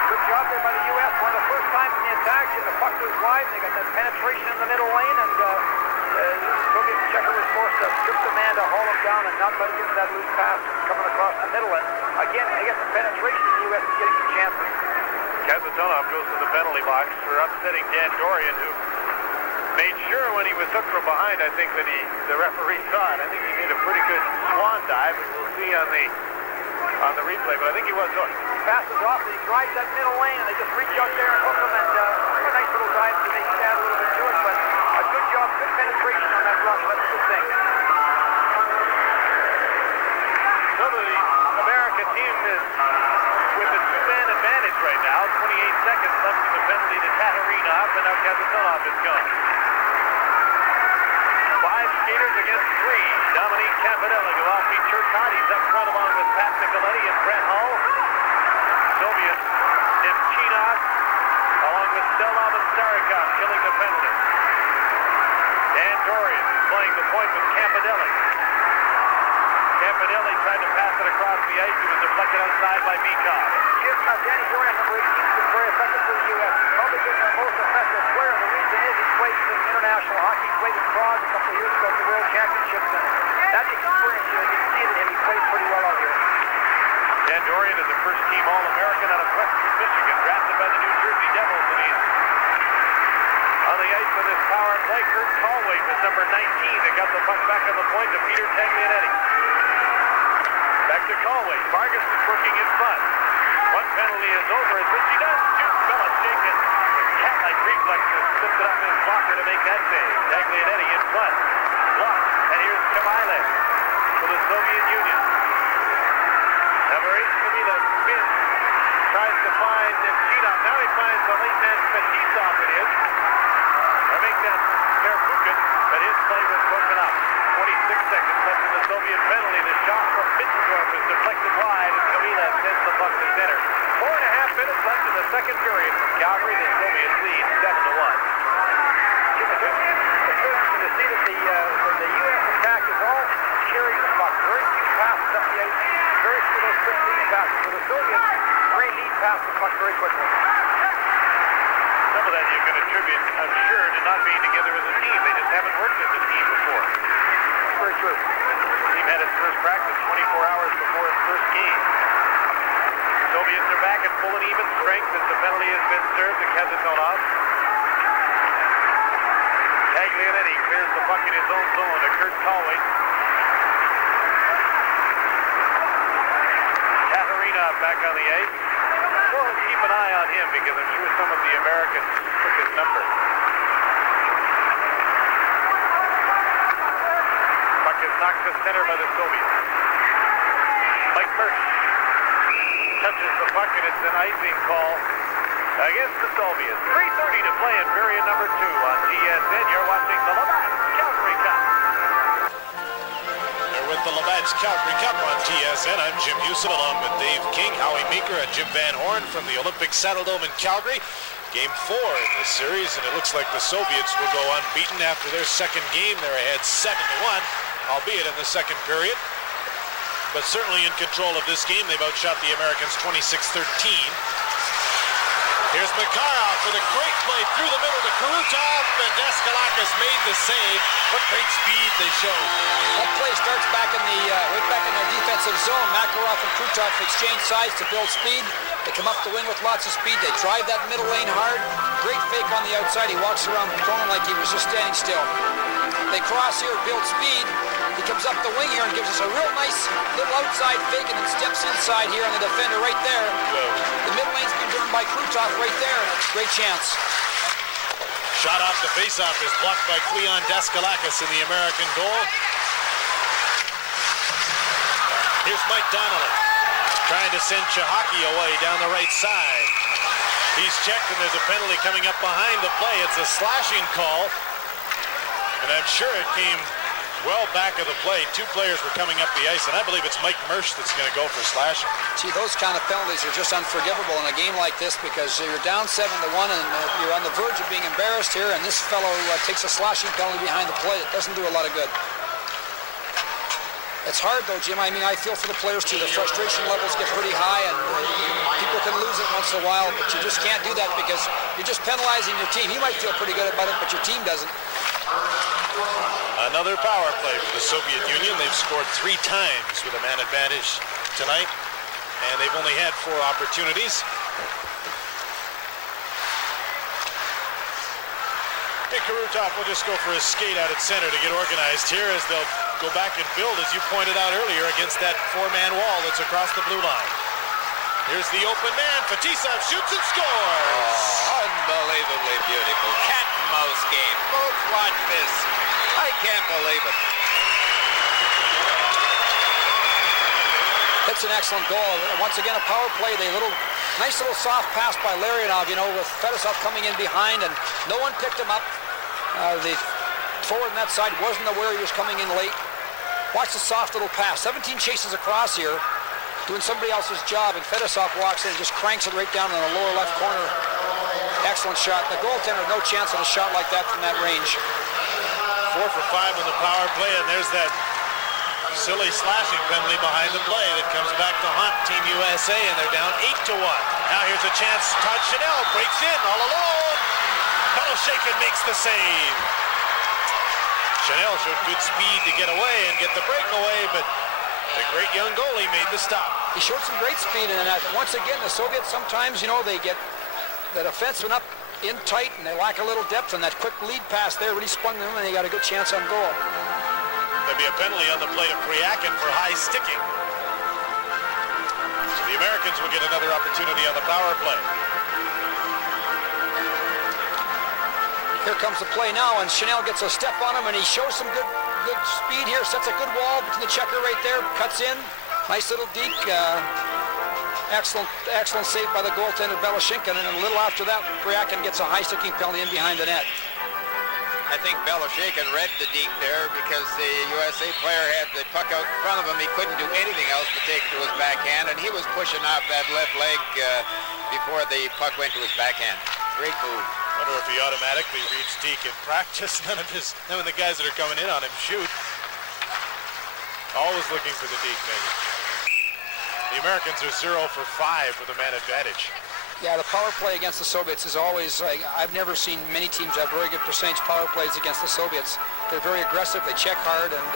Good job there by the U.S. One of the first times in the attack, the puck was wide, they got that penetration in the middle lane, and Soviet checker was forced to strip the man to haul him down and not let him get that loose pass coming across the middle. And again, they get the penetration, the U.S. is getting some chances. Kasatonov goes to the penalty box for upsetting Dan Dorian, who made sure when he was hooked from behind, I think that the referee saw it. I think he made a pretty good swan dive, as we'll see on the replay, but I think he was hooked. He passes off, and he drives that middle lane, and they just reach out there and hook him, and a nice little dive, so they add a little bit to it, but a good job, good penetration on that rush. That's a good thing. So the American team is with a two-man advantage right now. 28 seconds left in the penalty to Tatarina, and now Kasatonov is gone. 5 skaters against 3. Dominique Campanella go off each Turcotte. He's up front along with Pat Nicoletti and Brett Hull. Soviet Nemchinov along with Stelov and Starikov killing the penalty. Dan Dorian playing the point with Campanelli. Campanelli tried to pass it across the ice. He was deflected outside by Mikov. Danny Dorian, number 18, has been very effective for the U.S. He's probably been their most effective player. The reason is he played in international hockey. He played in Prague a couple of years ago at the World Championships. And that experience, you can see it in him. He plays pretty well out here. Dan Dorian is a first-team All-American out of Western Michigan, drafted by the New Jersey Devils, and he's on the ice for this power play. Kurt Conway was number 19 that got the puck back on the point to Peter Taglianetti. Back to Conway. Vargas is working in front. One penalty is over as Richie does shoot Belichick, and cat-like reflexes slipped it up his blocker to make that save. Taglianetti in front. Blocked, and here's QIWI for the Soviet Union. Number 8, Kamila Spin tries to find Nemchinov. Now he finds the late man Fetisov it is. I make that Первухин, but his play was broken up. 26 seconds left in the Soviet penalty. The shot from Mittendorf is deflected wide, and Kamila sends the puck to center. 4.5 minutes left in the second period. Calgary, the Soviets lead 7-1. It's interesting to see that the U.S. attack is all carrying the puck. Very few passes up the ice. Very few of those quick lead passes. For the Soviets, great lead pass the puck very quickly. Some of that you can attribute, I'm sure, to not being together as a team. They just haven't worked as a team before. That's very true. The team had its first practice 24 hours before its first game. Soviets are back at full and even strength as the penalty has been served to Kasatonov. Taglianetti clears the puck in his own zone to Kurt Conway. Katarina back on the ice. We'll keep an eye on him because I'm sure some of the Americans took his number. Puck is knocked to center by the Soviets. Mike Burke touches the puck, and it's an icing call against the Soviets. 3:30 to play in period number 2 on TSN. You're watching the Labatt Calgary Cup. They're with the Labatt Calgary Cup on TSN. I'm Jim Houston along with Dave King, Howie Meeker, and Jim Van Horn from the Olympic Saddledome in Calgary. Game 4 in the series, and it looks like the Soviets will go unbeaten after their second game. They're ahead 7-1, albeit in the second period. But certainly in control of this game. They've outshot the Americans 26-13. Here's Makarov for the great play through the middle to Krutov, and Deskalakis made the save. What great speed they showed. That play starts back in the right back in their defensive zone. Makarov and Krutov exchange sides to build speed. They come up the wing with lots of speed. They drive that middle lane hard. Great fake on the outside. He walks around the corner like he was just standing still. They cross here, build speed. He comes up the wing here and gives us a real nice little outside fake and then steps inside here on the defender right there. The middle lane's been driven by Krutov right there, and it's a great chance. Shot off the faceoff is blocked by Cleon Daskalakis in the American goal. Here's Mike Donnelly trying to send Chahaki away down the right side. He's checked, and there's a penalty coming up behind the play. It's a slashing call, and I'm sure it came well back of the play. Two players were coming up the ice, and I believe it's Mike Mersch that's going to go for slashing. Gee, those kind of penalties are just unforgivable in a game like this because you're down 7-1 and you're on the verge of being embarrassed here, and this fellow takes a slashing penalty behind the play. It doesn't do a lot of good. It's hard, though, Jim. I mean, I feel for the players, too. The frustration levels get pretty high, and people can lose it once in a while, but you just can't do that because you're just penalizing your team. You might feel pretty good about it, but your team doesn't. Another power play for the Soviet Union. They've scored 3 times with a man advantage tonight, and they've only had 4 opportunities. And Krutov will just go for a skate out at center to get organized here as they'll go back and build, as you pointed out earlier, against that 4-man wall that's across the blue line. Here's the open man. Fetisov shoots and scores. Oh, unbelievably beautiful. Cat and mouse game. Folks, watch this. I can't believe it. That's an excellent goal. Once again, a power play. Nice little soft pass by Larionov, you know, with Fetisov coming in behind, and no one picked him up. The forward on that side wasn't aware he was coming in late. Watch the soft little pass. 17 chases across here, doing somebody else's job, and Fetisov walks in and just cranks it right down in the lower left corner. Excellent shot. The goaltender had no chance of a shot like that from that range. 4 for 5 on the power play, and there's that silly slashing penalty behind the play that comes back to haunt Team USA, and they're down 8-1. Now here's a chance. Todd Chanel breaks in all alone. Beloshakin makes the save. Chanel showed good speed to get away and get the breakaway, but the great young goalie made the stop. He showed some great speed in that. Once again, the Soviets sometimes, you know, they get the defenseman up in tight and they lack a little depth, and that quick lead pass there really sprung them, and they got a good chance on goal. There'll be a penalty on the plate of Pryakin for high sticking. So the Americans will get another opportunity on the power play. Here comes the play now, and Chanel gets a step on him, and he shows some good speed here, sets a good wall between the checker right there, cuts in. Nice little deke. Excellent save by the goaltender Beloshakin, and a little after that, Pryakin gets a high sticking penalty in behind the net. I think Beloshakin read the deke there because the USA player had the puck out in front of him. He couldn't do anything else but take it to his backhand, and he was pushing off that left leg before the puck went to his backhand. Great move. I wonder if he automatically reads deke in practice. None of the guys that are coming in on him shoot. Always looking for the deke, maybe. The Americans are 0 for 5 with a man advantage. Yeah, the power play against the Soviets is always, I've never seen many teams have very good percentage power plays against the Soviets. They're very aggressive, they check hard, and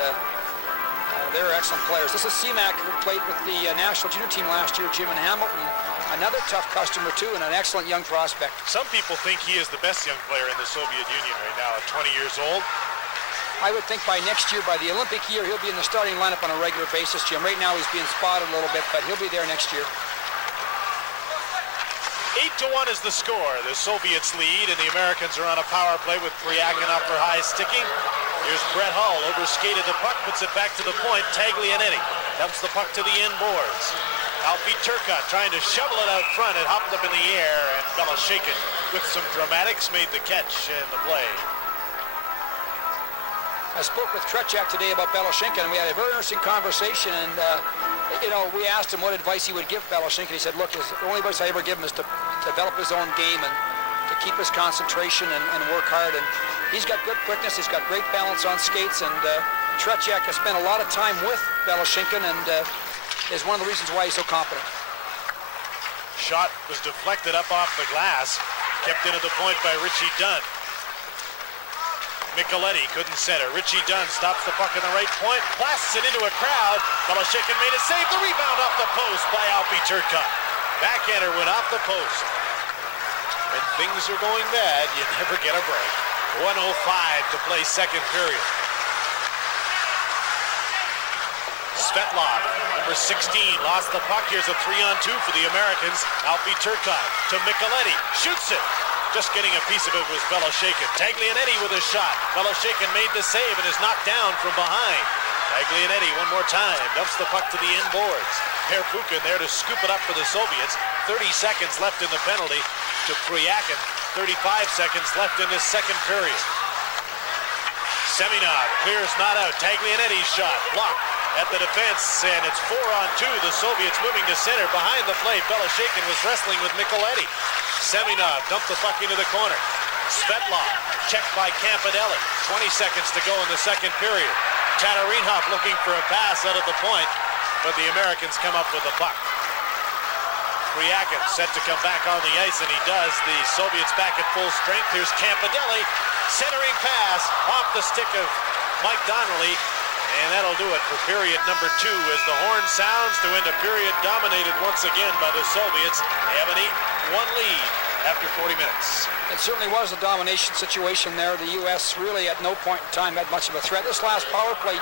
they're excellent players. This is Seamak, who played with the national junior team last year, Jim and Hamilton. Another tough customer, too, and an excellent young prospect. Some people think he is the best young player in the Soviet Union right now at 20 years old. I would think by next year, by the Olympic year, he'll be in the starting lineup on a regular basis, Jim. Right now he's being spotted a little bit, but he'll be there next year. 8-1 is the score. The Soviets lead, and the Americans are on a power play with Pryakin up for high sticking. Here's Brett Hull, overskated the puck, puts it back to the point. Taglianetti dumps the puck to the end boards. Alfie Turcotte trying to shovel it out front. It hopped up in the air, and Beloshakin, with some dramatics, made the catch in the play. I spoke with Tretiak today about Beloshakin, and we had a very interesting conversation, and you know, we asked him what advice he would give Beloshakin. He said, look, the only advice I ever give him is to develop his own game and to keep his concentration and work hard. And he's got good quickness, he's got great balance on skates, and Tretiak has spent a lot of time with Beloshakin, and is one of the reasons why he's so competent. Shot was deflected up off the glass, kept in at the point by Richie Dunn. Micheletti couldn't center. Richie Dunn stops the puck in the right point, blasts it into a crowd. Beloshakin made a save. The rebound off the post by Alfie Turcotte. Backhander went off the post. When things are going bad, you never get a break. 1:05 to play second period. Svetlov, number 16, lost the puck. Here's a 3-on-2 for the Americans. Alfie Turcotte to Micheletti. Shoots it. Just getting a piece of it was Beloshakin. Taglianetti with a shot. Beloshakin made the save and is knocked down from behind. Taglianetti one more time. Dumps the puck to the end boards. Первухин there to scoop it up for the Soviets. 30 seconds left in the penalty to Pryakin. 35 seconds left in this second period. Semёnov clears not out. Taglianetti's shot blocked at the defense, and it's 4-on-2. The Soviets moving to center behind the plate. Beloshakin was wrestling with Micheletti. Semёnov dumped the puck into the corner. Svetloff checked by Campanelli. 20 seconds to go in the second period. Tatarinov looking for a pass out of the point, but the Americans come up with the puck. Pryakin set to come back on the ice, and he does. The Soviets back at full strength. Here's Campanelli. Centering pass off the stick of Mike Donnelly, and that'll do it for period number 2 as the horn sounds to end a period dominated once again by the Soviets. They have an 8-1 lead after 40 minutes. It certainly was a domination situation there. The U.S. really at no point in time had much of a threat. This last power play,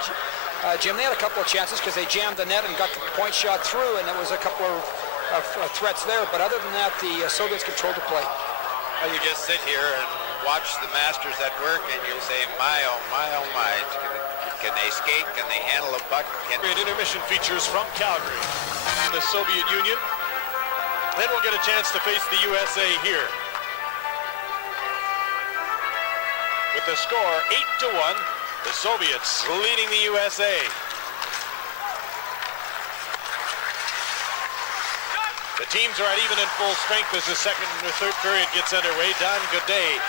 Jim, they had a couple of chances because they jammed the net and got the point shot through, and there was a couple of threats there. But other than that, the Soviets controlled the play. Well, you just sit here and watch the masters at work, and you say, my, oh, my, oh, my. Can they skate? Can they handle a puck? Great intermission features from Calgary, the Soviet Union. Then we'll get a chance to face the USA here. With the score 8-1, the Soviets leading the USA. The teams are at even in full strength as the second or third period gets underway. Don Godet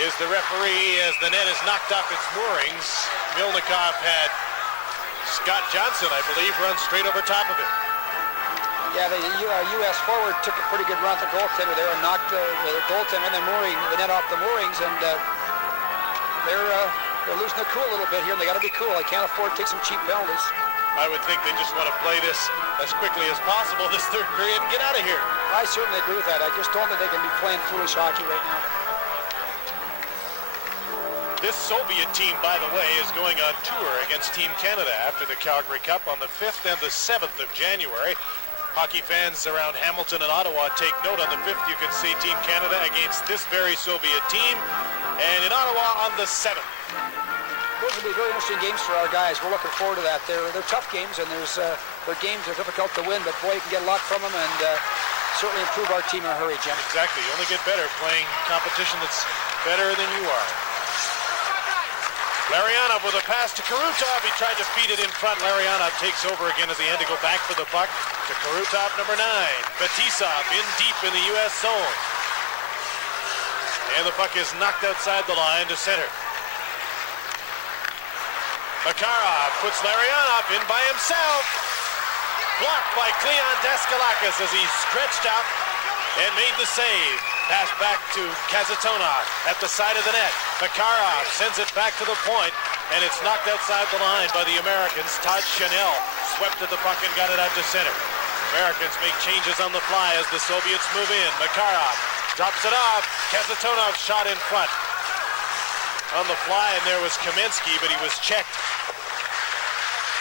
is the referee as the net is knocked off its moorings. Milnikov had Scott Johnson, I believe, run straight over top of it. Yeah, the U.S. forward took a pretty good run at the goaltender there and knocked the goaltender and the net off the moorings, and they're losing their cool a little bit here, and they got to be cool. They can't afford to take some cheap penalties. I would think they just want to play this as quickly as possible this third period and get out of here. I certainly agree with that. I just don't think they can be playing foolish hockey right now. This Soviet team, by the way, is going on tour against Team Canada after the Calgary Cup on the 5th and the 7th of January. Hockey fans around Hamilton and Ottawa take note. On the 5th, you can see Team Canada against this very Soviet team, and in Ottawa on the 7th. Those will be very interesting games for our guys. We're looking forward to that. They're tough games, and their games are difficult to win, but boy, you can get a lot from them and certainly improve our team in a hurry, Jim. Exactly. You only get better playing competition that's better than you are. Larianov with a pass to Krutov. He tried to feed it in front. Larianov takes over again as he had to go back for the puck to Krutov, number 9. Fetisov in deep in the U.S. zone. And the puck is knocked outside the line to center. Makarov puts Larianov in by himself. Blocked by Cleon Daskalakis as he stretched out and made the save. Pass back to Kazatona at the side of the net. Makarov sends it back to the point, and it's knocked outside the line by the Americans. Todd Chanel swept at the puck and got it out to center. Americans make changes on the fly as the Soviets move in. Makarov drops it off. Kazatonov shot in front on the fly, and there was Kamensky, but he was checked.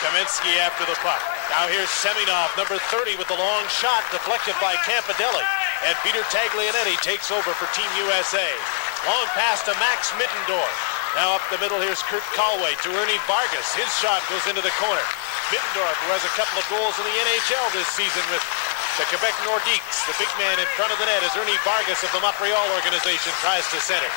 Kamensky after the puck. Now here's Semёnov, number 30, with the long shot deflected by Campanelli. And Peter Taglianetti takes over for Team USA. Long pass to Max Middendorf. Now up the middle, here's Kurt Calway to Ernie Vargas. His shot goes into the corner. Middendorf, who has a couple of goals in the NHL this season with the Quebec Nordiques. The big man in front of the net is Ernie Vargas of the Montreal organization, tries to center.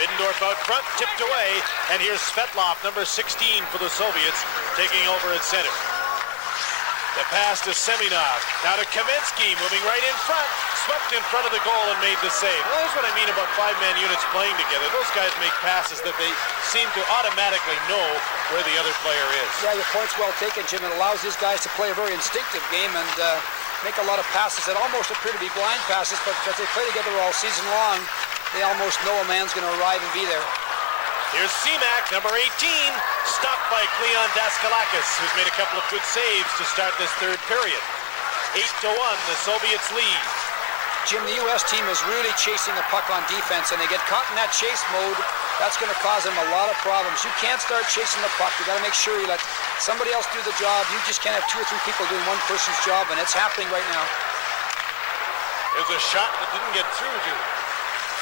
Middendorf out front, tipped away, and here's Svetlov, number 16 for the Soviets, taking over at center. The pass to Semёnov, now to Kamensky, moving right in front, swept in front of the goal and made the save. Well, that's what I mean about 5-man units playing together. Those guys make passes that they seem to automatically know where the other player is. Yeah, your point's well taken, Jim. It allows these guys to play a very instinctive game and make a lot of passes that almost appear to be blind passes, but because they play together all season long, they almost know a man's going to arrive and be there. Here's Seamak, number 18, stopped by Cleon Daskalakis, who's made a couple of good saves to start this third period. 8-1, the Soviets lead. Jim, the U.S. team is really chasing the puck on defense, and they get caught in that chase mode. That's going to cause them a lot of problems. You can't start chasing the puck. You got to make sure you let somebody else do the job. You just can't have 2 or 3 people doing one person's job, and it's happening right now. There's a shot that didn't get through to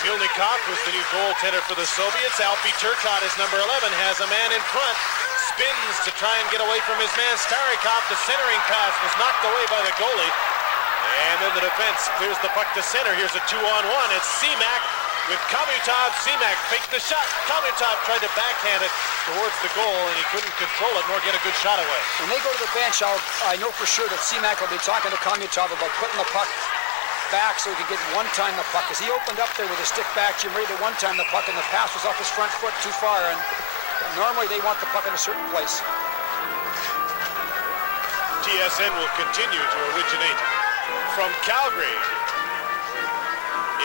Milnikov, who's the new goaltender for the Soviets. Alfie Turcotte, is number 11, has a man in front. Spins to try and get away from his man Starikov. The centering pass was knocked away by the goalie. And then the defense clears the puck to center. Here's a 2-on-1. It's Seamak with Khomutov. Seamak faked the shot. Khomutov tried to backhand it towards the goal, and he couldn't control it nor get a good shot away. When they go to the bench, I know for sure that Seamak will be talking to Khomutov about putting the puck back so he can get one-time the puck. As he opened up there with a stick back, Jim ready to one-time the puck, and the pass was off his front foot too far, and normally they want the puck in a certain place. TSN will continue to originate from Calgary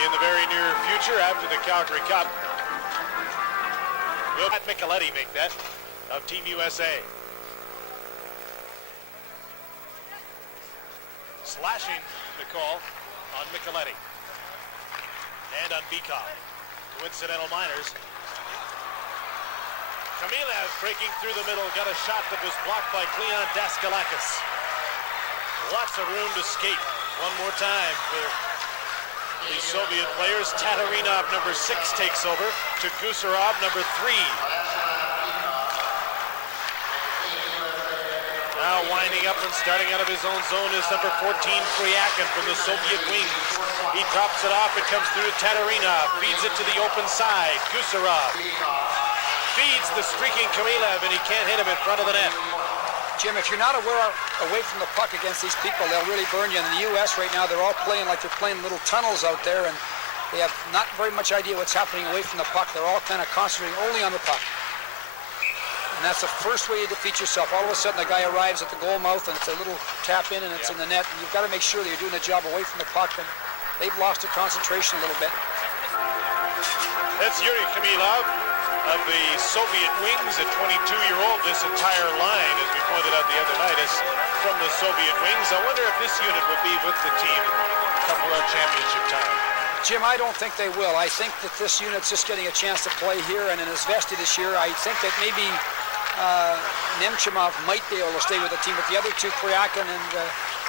in the very near future after the Calgary Cup. Will Pat Micheletti make that of Team USA? Slashing the call on Micheletti and on Bikov. Coincidental minors. Khmylov breaking through the middle, got a shot that was blocked by Cleon Daskalakis. Lots of room to skate. One more time for the Soviet players. Tatarinov, number 6, takes over to Gusarov, number 3. Now winding up and starting out of his own zone is number 14, Pryakin from the Soviet wings. He drops it off, it comes through to Tatarinov, feeds it to the open side. Gusarov feeds the streaking Khmylov, and he can't hit him in front of the net. Jim, if you're not away from the puck against these people, they'll really burn you. In the U.S. right now, they're all playing like they're playing little tunnels out there, and they have not very much idea what's happening away from the puck. They're all kind of concentrating only on the puck. And that's the first way you defeat yourself. All of a sudden, the guy arrives at the goal mouth, and it's a little tap in, and it's in the net. And you've got to make sure that you're doing the job away from the puck, and they've lost their concentration a little bit. That's Yuri Khmylov of the Soviet wings, a 22-year-old. This entire line, as we pointed out the other night, is from the Soviet wings. I wonder if this unit will be with the team come World Championship time. Jim, I don't think they will. I think that this unit's just getting a chance to play here, and in Izvestia this year, I think that maybe Nemchimov might be able to stay with the team, but the other two, Pryakin and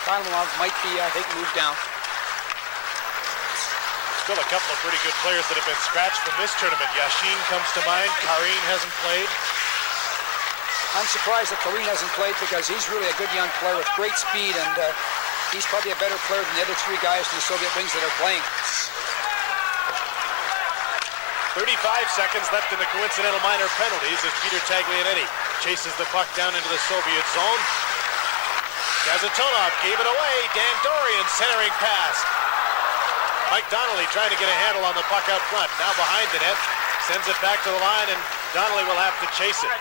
Kailanov, might be, I think, moved down. Still a couple of pretty good players that have been scratched from this tournament. Yashin comes to mind. Karin hasn't played. I'm surprised that Karin hasn't played because he's really a good young player with great speed, and he's probably a better player than the other 3 guys from the Soviet wings that are playing. 35 seconds left in the coincidental minor penalties as Peter Taglianetti chases the puck down into the Soviet zone. Kasatonov gave it away. Dan Dorian centering pass. Mike Donnelly trying to get a handle on the puck out front. Now behind the net. Sends it back to the line, and Donnelly will have to chase it.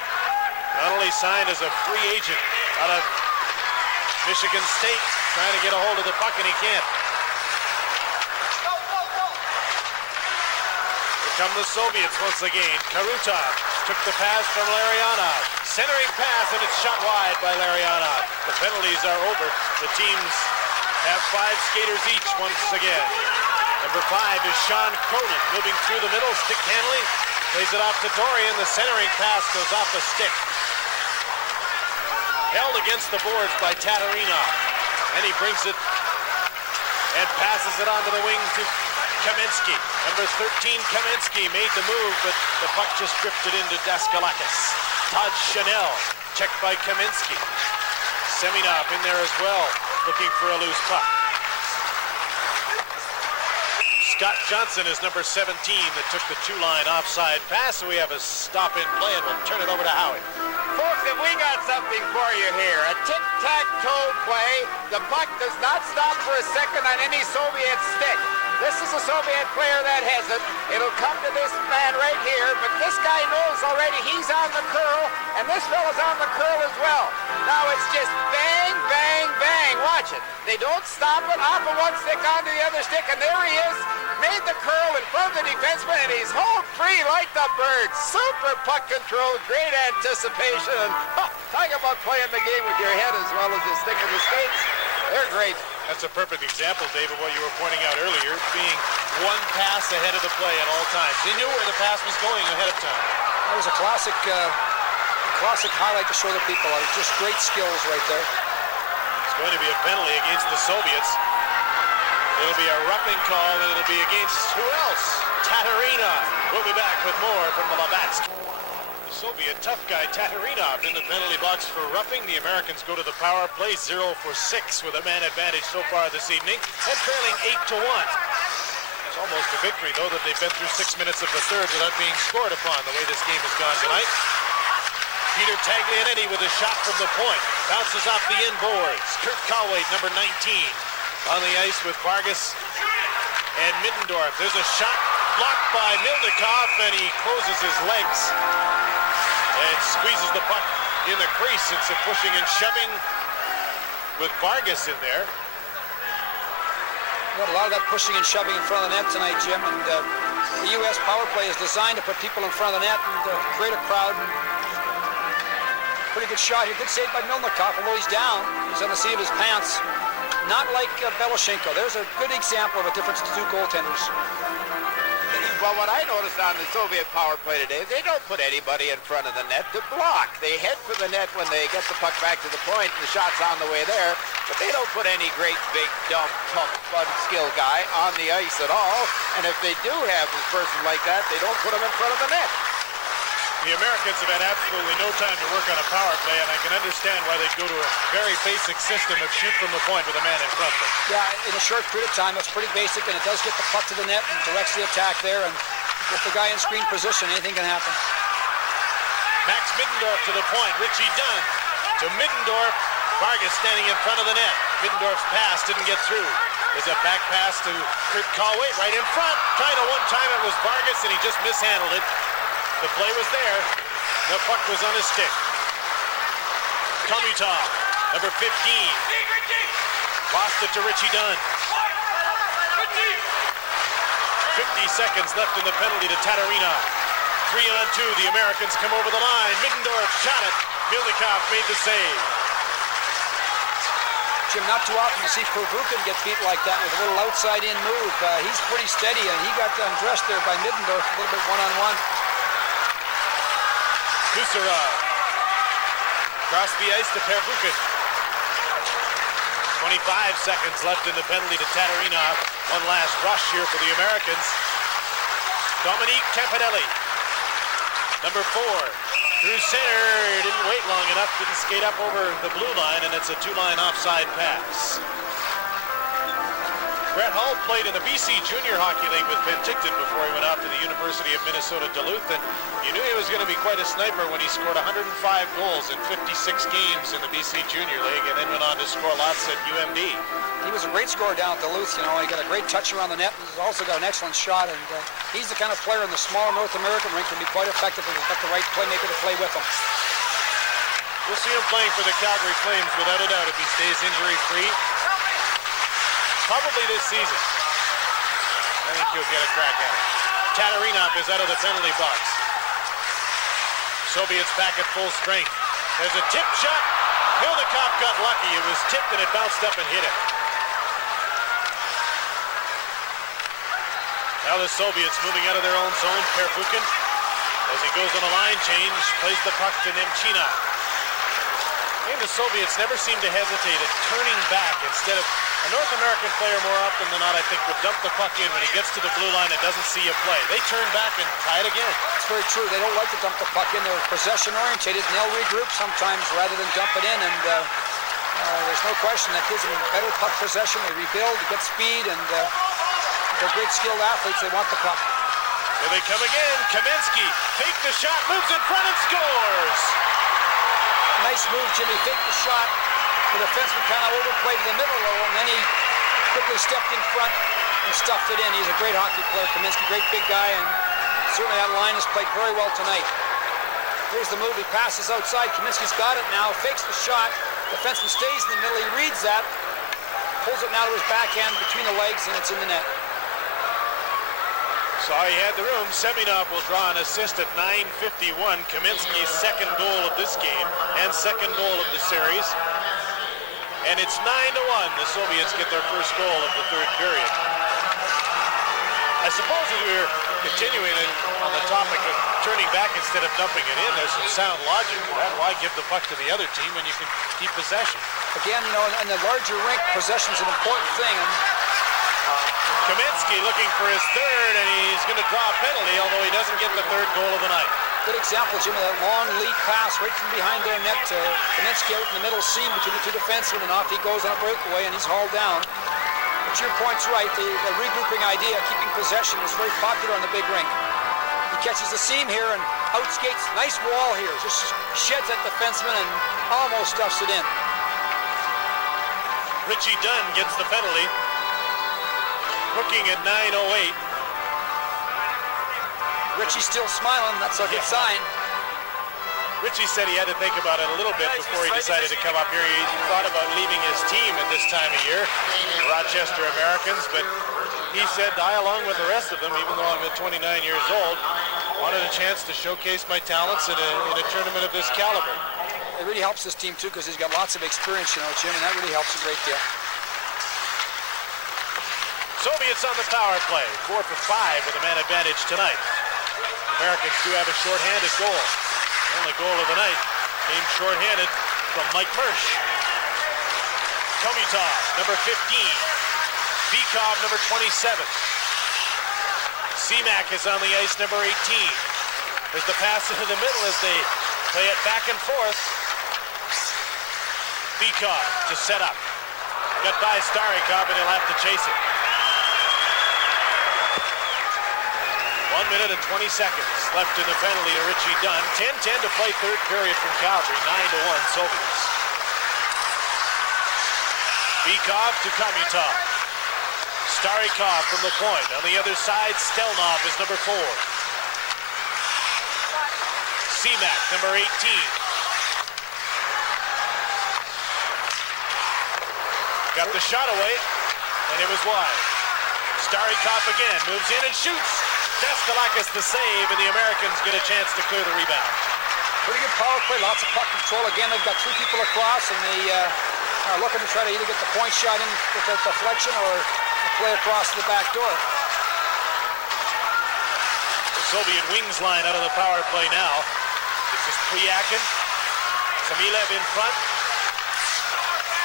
Donnelly signed as a free agent out of Michigan State. Trying to get a hold of the puck, and he can't. Here come the Soviets once again. Krutov took the pass from Larionov. Centering pass, and it's shot wide by Larionov. The penalties are over. The teams have 5 skaters each once again. Number 5 is Sean Cronin, moving through the middle, stick handling, plays it off to Dorian. The centering pass goes off the stick. Held against the boards by Tatarinov, and he brings it and passes it onto the wing to Kamensky. Number 13, Kamensky made the move, but the puck just drifted into Daskalakis. Todd Chanel, checked by Kamensky. Semyonov in there as well, looking for a loose puck. Scott Johnson is number 17 that took the 2-line offside pass, so we have a stop in play, and we'll turn it over to Howie. Folks, if we got something for you here, a tic-tac-toe play, the puck does not stop for a second on any Soviet stick. This is a Soviet player that has it. It'll come to this man right here, but this guy knows already he's on the curl, and this fella's on the curl as well. Now it's just bang, bang, bang. Watch it. They don't stop it. Off of one stick onto the other stick, and there he is. Made the curl in front of the defenseman, and he's home free like the bird. Super puck control, great anticipation. And, talk about playing the game with your head as well as your stick in the skates. They're great. That's a perfect example, David, what you were pointing out earlier, being one pass ahead of the play at all times. They knew where the pass was going ahead of time. That was a classic highlight to show the people. Just great skills right there. It's going to be a penalty against the Soviets. It'll be a roughing call, and it'll be against who else? Tatarinov. We'll be back with more from the Labatt's. The Soviet tough guy Tatarinov in the penalty box for roughing. The Americans go to the power play 0 for 6 with a man advantage so far this evening and trailing 8-1. It's almost a victory, though, that they've been through 6 minutes of the third without being scored upon the way this game has gone tonight. Peter Taglianetti with a shot from the point. Bounces off the inboards. Kurt Calway, number 19, on the ice with Vargas and Middendorf. There's a shot blocked by Milnikov, and he closes his legs and squeezes the puck in the crease, and some pushing and shoving with Vargas in there. Got a lot of that pushing and shoving in front of the net tonight, Jim, and the U.S. power play is designed to put people in front of the net and create a crowd. Pretty good shot here. Good save by Milnikov, although he's down. He's on the seat of his pants. Not like Beloshenko. There's a good example of a difference to two goaltenders. Well, what I noticed on the Soviet power play today, they don't put anybody in front of the net to block. They head for the net when they get the puck back to the point, and the shot's on the way there. But they don't put any great, big, dumb, tough, unskilled guy on the ice at all. And if they do have a person like that, they don't put him in front of the net. The Americans have had absolutely no time to work on a power play, and I can understand why they go to a very basic system of shoot from the point with a man in front of them. Yeah, in a short period of time, it's pretty basic, and it does get the puck to the net and directs the attack there. And with the guy in screen position, anything can happen. Max Middendorf to the point. Richie Dunn to Middendorf. Vargas standing in front of the net. Middendorf's pass didn't get through. There's a back pass to Kurt Calway right in front. Trying to one-time it was Vargas, and he just mishandled it. The play was there. The puck was on his stick. Homutov, number 15. Lost it to Richie Dunn. 50 seconds left in the penalty to Tatarinov. 3-on-2. The Americans come over the line. Middendorf shot it. Milnikov made the save. Jim, not too often you see Prvukhin get beat like that with a little outside-in move. He's pretty steady, and he got undressed there by Middendorf a little bit one-on-one. Kucherov across the ice to Prvukhin. 25 seconds left in the penalty to Tatarinov. One last rush here for the Americans. Dominique Campanelli, number 4, through center. Didn't wait long enough, didn't skate up over the blue line, and it's a two-line offside pass. Brett Hull played in the BC Junior Hockey League with Penticton before he went off to the University of Minnesota Duluth, and you knew he was going to be quite a sniper when he scored 105 goals in 56 games in the BC Junior League, and then went on to score lots at UMD. He was a great scorer down at Duluth. You know, he got a great touch around the net. He's also got an excellent shot, and he's the kind of player in the small North American rink can be quite effective if he's got the right playmaker to play with him. We'll see him playing for the Calgary Flames without a doubt if he stays injury-free. Probably this season. I think he'll get a crack at it. Tatarinov is out of the penalty box. Soviets back at full strength. There's a tip shot. Milnikov got lucky. It was tipped and it bounced up and hit him. Now the Soviets moving out of their own zone. Prvukhin, as he goes on a line change, plays the puck to Nemchina. And the Soviets never seem to hesitate at turning back instead of a North American player more often than not, I think, would dump the puck in when he gets to the blue line and doesn't see a play. They turn back and try it again. It's very true. They don't like to dump the puck in. They're possession-oriented, and they'll regroup sometimes rather than dump it in. And there's no question that gives them better puck possession. They rebuild, get speed, and they're great skilled athletes. They want the puck. Here they come again. Kamensky fakes the shot, moves in front, and scores. Nice move, Jimmy. Faked the shot. The defenseman kind of overplayed in the middle low, and then he quickly stepped in front and stuffed it in. He's a great hockey player, Kamensky, great big guy, and certainly that line has played very well tonight. Here's the move. He passes outside. Kamensky's got it now, fakes the shot. Defenseman stays in the middle. He reads that, pulls it now to his backhand between the legs, and it's in the net. Saw he had the room. Semyonov will draw an assist at 9:51. Kamensky's second goal of this game and second goal of the series. And it's 9-1. The Soviets get their first goal of the third period. I suppose as we're continuing on the topic of turning back instead of dumping it in, there's some sound logic to that. Why give the puck to the other team when you can keep possession? Again, you know, in the larger rink, possession's an important thing. And Kamensky looking for his third, and he's going to draw a penalty, although he doesn't get the third goal of the night. Good example, Jim, of that long lead pass right from behind their net to Kamensky out in the middle seam between the two defensemen, and off he goes on a breakaway, and he's hauled down. But your point's right, the regrouping idea, keeping possession, is very popular on the big rink. He catches the seam here and outskates, nice wall here, just sheds that defenseman and almost stuffs it in. Richie Dunn gets the penalty. Hooking at 9:08. Richie's still smiling, that's a good sign. Richie said he had to think about it a little bit before he decided to come up here. He thought about leaving his team at this time of year, the Rochester Americans, but he said I, along with the rest of them, even though I'm at 29 years old, wanted a chance to showcase my talents in a tournament of this caliber. It really helps this team, too, because he's got lots of experience, you know, Jim, and that really helps a great deal. Soviets on the power play, 4 for 5 with a man advantage tonight. Americans do have a shorthanded goal. Only goal of the night came shorthanded from Mike Mersch. Homutov, number 15. Bikov, number 27. Semak is on the ice, number 18. There's the pass into the middle as they play it back and forth. Bikov to set up. Got by Starikov, and he'll have to chase it. 1 minute and 20 seconds left in the penalty to Richie Dunn. 10-10 to play third period from Calgary. 9-1 Soviets. Bikov to Homutov. Starikov from the point. On the other side, Stelnov is number 4. Semak, number 18. Got the shot away, and it was wide. Starikov again, moves in and shoots. Deskalakis the save, and the Americans get a chance to clear the rebound. Pretty good power play, lots of puck control. Again, they've got 3 people across, and they are looking to try to either get the point shot in with the deflection or play across the back door. The Soviet wings line out of the power play now. This is Pryakin. Khmylev in front.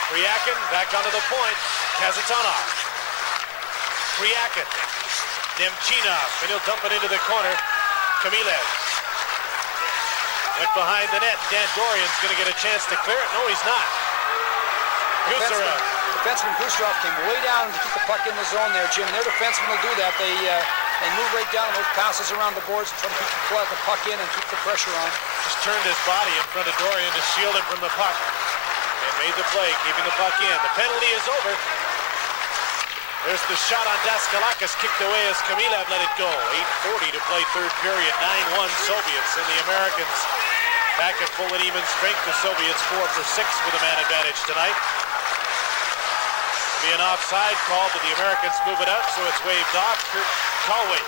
Pryakin back onto the point. Kazanov. Pryakin. Nemchinov, and he'll dump it into the corner. Khmylev. Went behind the net. Dan Dorian's going to get a chance to clear it. No, he's not. Gusarov. Defenseman Gusarov came way down to keep the puck in the zone there, Jim. Their defensemen will do that. They move right down those passes around the boards and try to keep the puck in and keep the pressure on. Just turned his body in front of Dorian to shield him from the puck. And made the play, keeping the puck in. The penalty is over. There's the shot on Deskalakis, kicked away as Khmylev let it go. 8:40 to play third period. 9-1 Soviets, and the Americans back at full and even strength. The Soviets 4 for 6 with a man advantage tonight. Be an offside call, but the Americans move it out, so it's waved off. QIWI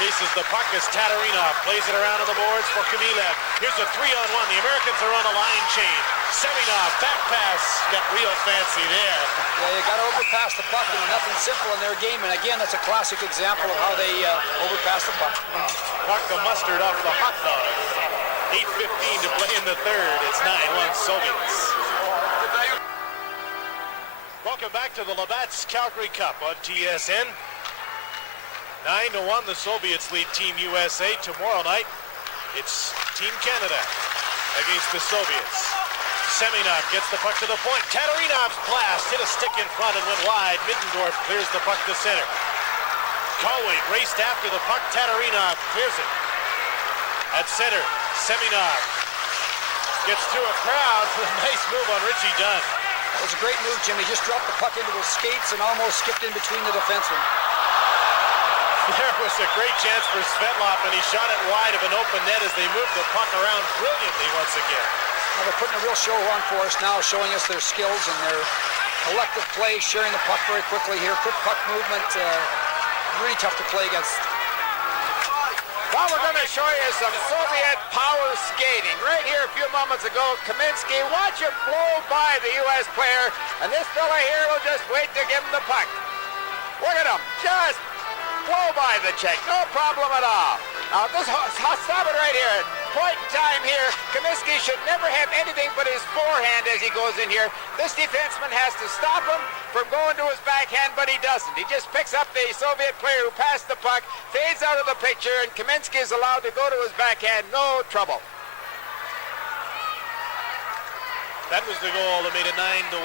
chases the puck as Tatarinov plays it around on the boards for Khmylev. Here's a 3-on-1. The Americans are on a line change. Semyonov, back pass, got real fancy there. Yeah, you got to overpass the puck. Nothing simple in their game, and again, that's a classic example of how they overpass the puck. Puck the mustard off the hot dog. 8:15 to play in the third. It's 9-1 Soviets. Welcome back to the Labatt's Calgary Cup on TSN. 9-1, the Soviets lead Team USA. Tomorrow night, it's Team Canada against the Soviets. Semyonov gets the puck to the point. Tatarinov's blast hit a stick in front and went wide. Middendorf clears the puck to center. QIWI raced after the puck. Tatarinov clears it. At center, Semyonov gets through a crowd with a nice move on Richie Dunn. That was a great move, Jim. He just dropped the puck into his skates and almost skipped in between the defensemen. There was a great chance for Svetlov, and he shot it wide of an open net as they moved the puck around brilliantly once again. Well, they're putting a real show on for us now, showing us their skills and their elective play, sharing the puck very quickly here. Quick puck movement, really tough to play against. Well, we're going to show you some Soviet power skating. Right here a few moments ago, Kamensky, watch him blow by the U.S. player, and this fella here will just wait to give him the puck. Look at him, just blow by the Czech, no problem at all. Now, stop it right here. point in time here, Kamensky should never have anything but his forehand as he goes in here. This defenseman has to stop him from going to his backhand, but he doesn't. He just picks up the Soviet player who passed the puck, fades out of the picture, and Kamensky is allowed to go to his backhand, no trouble. That was the goal that made it 9-1.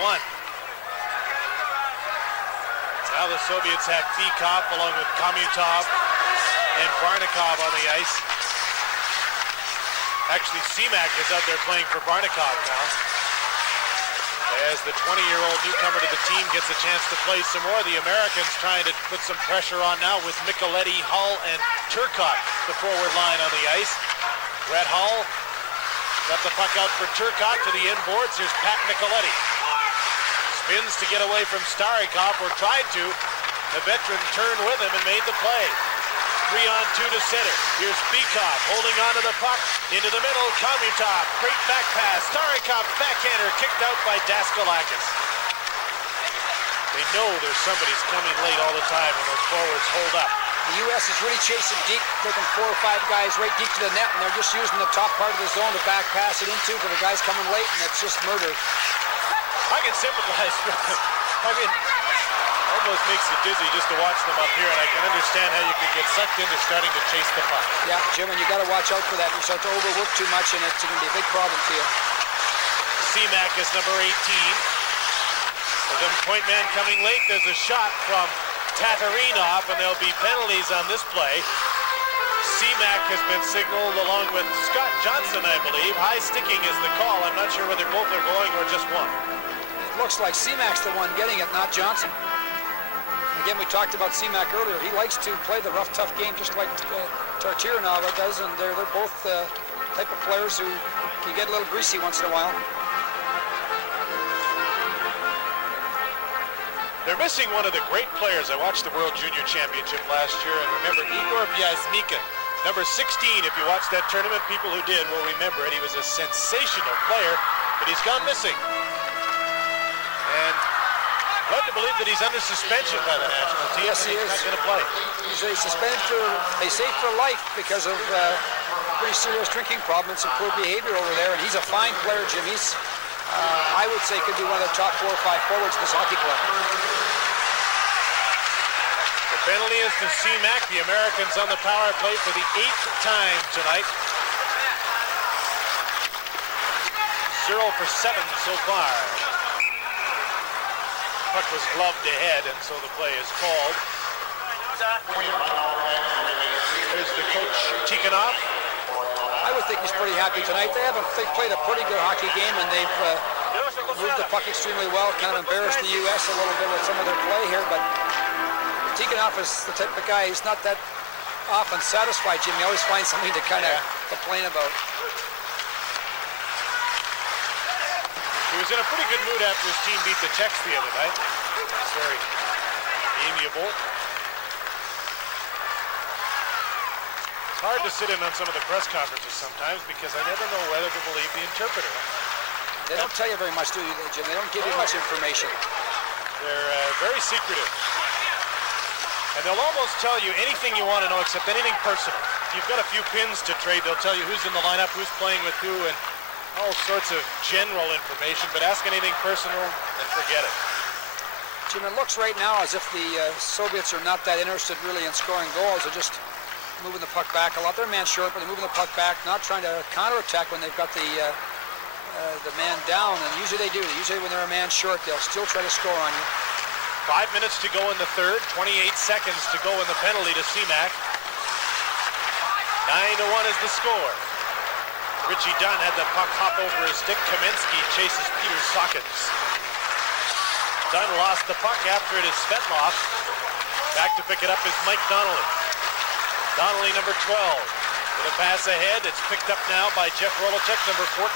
Now the Soviets have Bikov along with Khomutov and Barnikov on the ice. Actually, Semak is out there playing for Barnikov now. As the 20-year-old newcomer to the team gets a chance to play some more, the Americans trying to put some pressure on now with Micheletti, Hull, and Turcotte, the forward line on the ice. Brett Hull got the puck out for Turcotte to the inboards. Here's Pat Micheletti. Spins to get away from Starikov, or tried to. The veteran turned with him and made the play. 3-on-2 to center. Here's Bikov holding on to the puck. Into the middle, Khomutov. Great back pass. Starikov backhander kicked out by Daskalakis. They know there's somebody's coming late all the time when those forwards hold up. The U.S. is really chasing deep, taking 4 or 5 guys right deep to the net, and they're just using the top part of the zone to back pass it into for the guys coming late, and it's just murder. I can sympathize with them. I mean, almost makes it dizzy just to watch them up here, and I can understand how you could get sucked into starting to chase the puck. Yeah, Jim, and you got to watch out for that. You start to overwork too much, and it's going to be a big problem to you. Semak is number 18. With them point man coming late, there's a shot from Tatarinov, and there'll be penalties on this play. Semak has been signaled along with Scott Johnson, I believe. High sticking is the call. I'm not sure whether both are going or just one. It looks like Semak's the one getting it, not Johnson. Again, we talked about Semak earlier. He likes to play the rough, tough game just like Tatarinov does, and they're both type of players who can get a little greasy once in a while. They're missing one of the great players. I watched the World Junior Championship last year, and remember Igor Vyazmika, number 16. If you watched that tournament, people who did will remember it. He was a sensational player, but he's gone missing. And I'd love to believe that he's under suspension by the national team. Yes, he is. Not going to play. He's suspended for, they say, for life because of pretty serious drinking problem and some poor behavior over there. And he's a fine player, Jim. He's, I would say, could be one of the top 4 or 5 forwards in this hockey club. The penalty is to Semak. The Americans on the power play for the 8th time tonight. 0 for 7 so far. Puck was gloved ahead, and so the play is called. There's the coach, Tikhonov. I would think he's pretty happy tonight. They've played a pretty good hockey game, and they've moved the puck extremely well, kind of embarrassed the U.S. a little bit with some of their play here, but Tikhonov is the type of guy, he's not that often satisfied, Jim. He always finds something to kind of complain about. He was in a pretty good mood after his team beat the Czechs the other night. It's very amiable. It's hard to sit in on some of the press conferences sometimes because I never know whether to believe the interpreter. They don't tell you very much, do you, Jim? They don't give you much information. They're very secretive. And they'll almost tell you anything you want to know except anything personal. If you've got a few pins to trade, they'll tell you who's in the lineup, who's playing with who, and all sorts of general information, but ask anything personal and forget it. Jim, it looks right now as if the Soviets are not that interested really in scoring goals. They're just moving the puck back a lot. They're man short, but they're moving the puck back, not trying to counterattack when they've got the man down, and usually they do. Usually when they're a man short, they'll still try to score on you. 5 minutes to go in the third, 28 seconds to go in the penalty to Semak. 9-1 is the score. Richie Dunn had the puck hop over his stick. Kamensky chases Peter Sockins. Dunn lost the puck after it is Svetloff. Back to pick it up is Mike Donnelly. Donnelly, number 12. With a pass ahead, it's picked up now by Jeff Rolochek, number 14.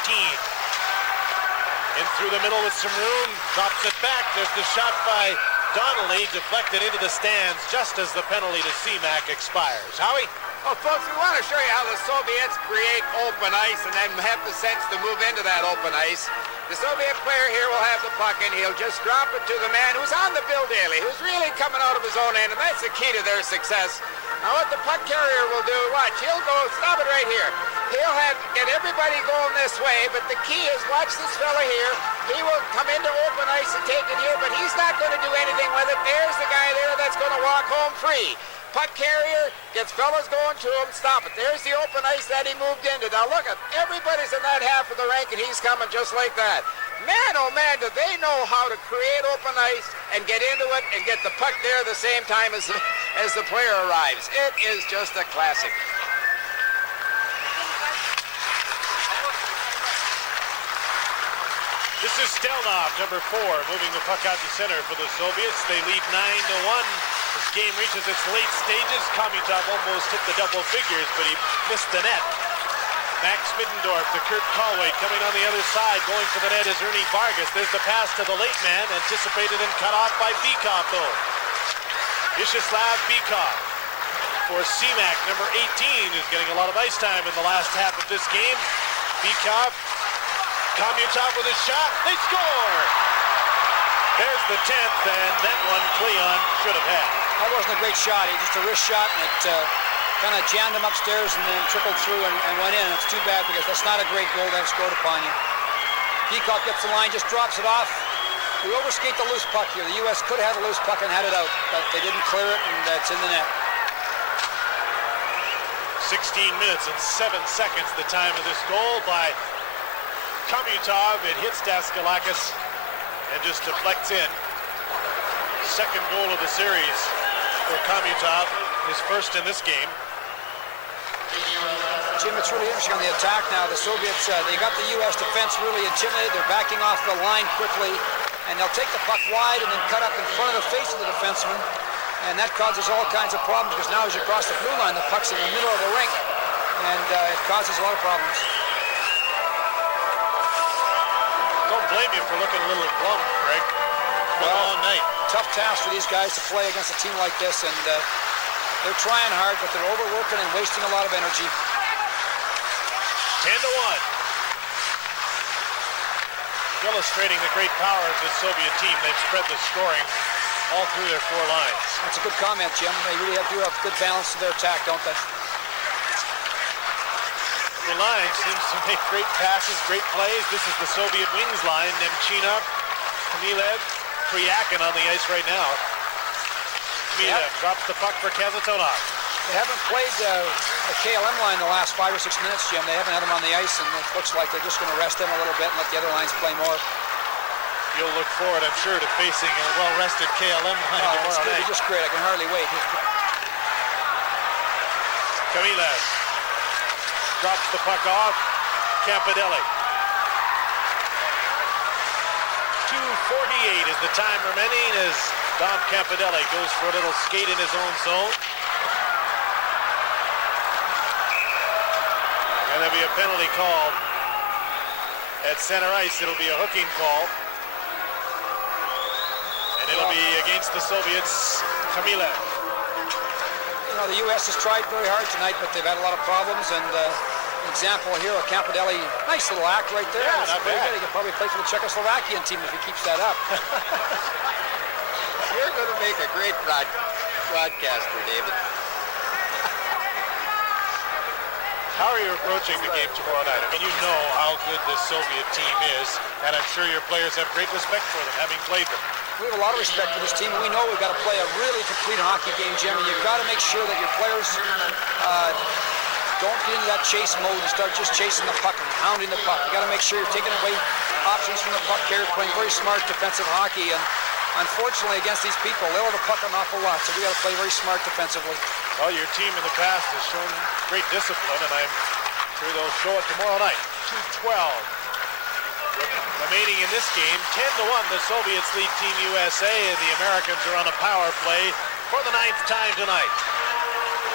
In through the middle with some room, drops it back. There's the shot by Donnelly, deflected into the stands just as the penalty to Semak expires. Howie? Well, folks, we want to show you how the Soviets create open ice and then have the sense to move into that open ice. The Soviet player here will have the puck and he'll just drop it to the man who's on the bill daily, who's really coming out of his own end, and that's the key to their success. Now what the puck carrier will do, watch, he'll go, stop it right here. He'll get everybody going this way, but the key is, watch this fella here. He will come into open ice and take it here, but he's not going to do anything with it. There's the guy there that's going to walk home free. Puck carrier gets fellas going to him, stop it. There's the open ice that he moved into. Now look at, everybody's in that half of the rink and he's coming just like that. Man, oh man, do they know how to create open ice and get into it and get the puck there the same time as the player arrives. It is just a classic. This is Stelnov, number 4, moving the puck out to center for the Soviets. They lead 9-1. This game reaches its late stages. Khomutov almost hit the double figures, but he missed the net. Max Middendorf to Kurt Colway coming on the other side. Going for the net is Ernie Vargas. There's the pass to the late man, anticipated and cut off by Bikov, though. Vyacheslav Bikov for CMAC, number 18, is getting a lot of ice time in the last half of this game. Bikov, Khomutov with a shot. They score! There's the 10th, and that one Cleon should have had. That wasn't a great shot. He just a wrist shot, and it kind of jammed him upstairs and then trickled through and went in. It's too bad because that's not a great goal to have scored upon you. Peacock gets the line, just drops it off. We overskate the loose puck here. The U.S. could have had a loose puck and had it out, but they didn't clear it, and it's in the net. 16 minutes and 7 seconds the time of this goal by Khomutov. It hits Daskalakis and just deflects in. Second goal of the series for Khomutov, his first in this game. Jim, it's really interesting on the attack now. The Soviets, they got the U.S. defense really intimidated. They're backing off the line quickly, and they'll take the puck wide and then cut up in front of the face of the defenseman. And that causes all kinds of problems because now as you cross the blue line, the puck's in the middle of the rink, and it causes a lot of problems. Don't blame you for looking a little glum, Greg. Well, all night. Tough task for these guys to play against a team like this, and they're trying hard, but they're overworking and wasting a lot of energy. 10-1. Illustrating the great power of this Soviet team. They've spread the scoring all through their 4 lines. That's a good comment, Jim. They really do have good balance to their attack, don't they? The line seems to make great passes, great plays. This is the Soviet wings line. Nemchinov, Khmylov, Pryakin on the ice right now. Khmylov drops the puck for Kasatonov. They haven't played the KLM line the last 5 or 6 minutes, Jim. They haven't had him on the ice, and it looks like they're just going to rest him a little bit and let the other lines play more. You'll look forward, I'm sure, to facing a well-rested KLM line tomorrow it's going to night. be just great. I can hardly wait. Khmylov drops the puck off. Campidelli. 2:48 is the time remaining as Dom Campidelli goes for a little skate in his own zone. And there'll be a penalty called at center ice. It'll be a hooking call. And it'll be against the Soviets, Khmylov. You know, the U.S. has tried very hard tonight, but they've had a lot of problems. And an example here of Campidelli, nice little act right there. Yeah, not very bad. good. He could probably play for the Czechoslovakian team if he keeps that up. You're going to make a great broadcaster, David. How are you approaching the game tomorrow night? I mean, you know how good this Soviet team is, and I'm sure your players have great respect for them, having played them. We have a lot of respect for this team, and we know we've got to play a really complete hockey game, Jim, and you've got to make sure that your players don't get into that chase mode and start just chasing the puck and hounding the puck. You got to make sure you're taking away options from the puck carrier, playing very smart defensive hockey, and unfortunately against these people, they'll have the puck an awful lot, so we got to play very smart defensively. Well, your team in the past has shown great discipline, and I'm sure they'll show it tomorrow night. 2:12 remaining in this game. 10-1, the Soviets lead Team USA, and the Americans are on a power play for the 9th time tonight.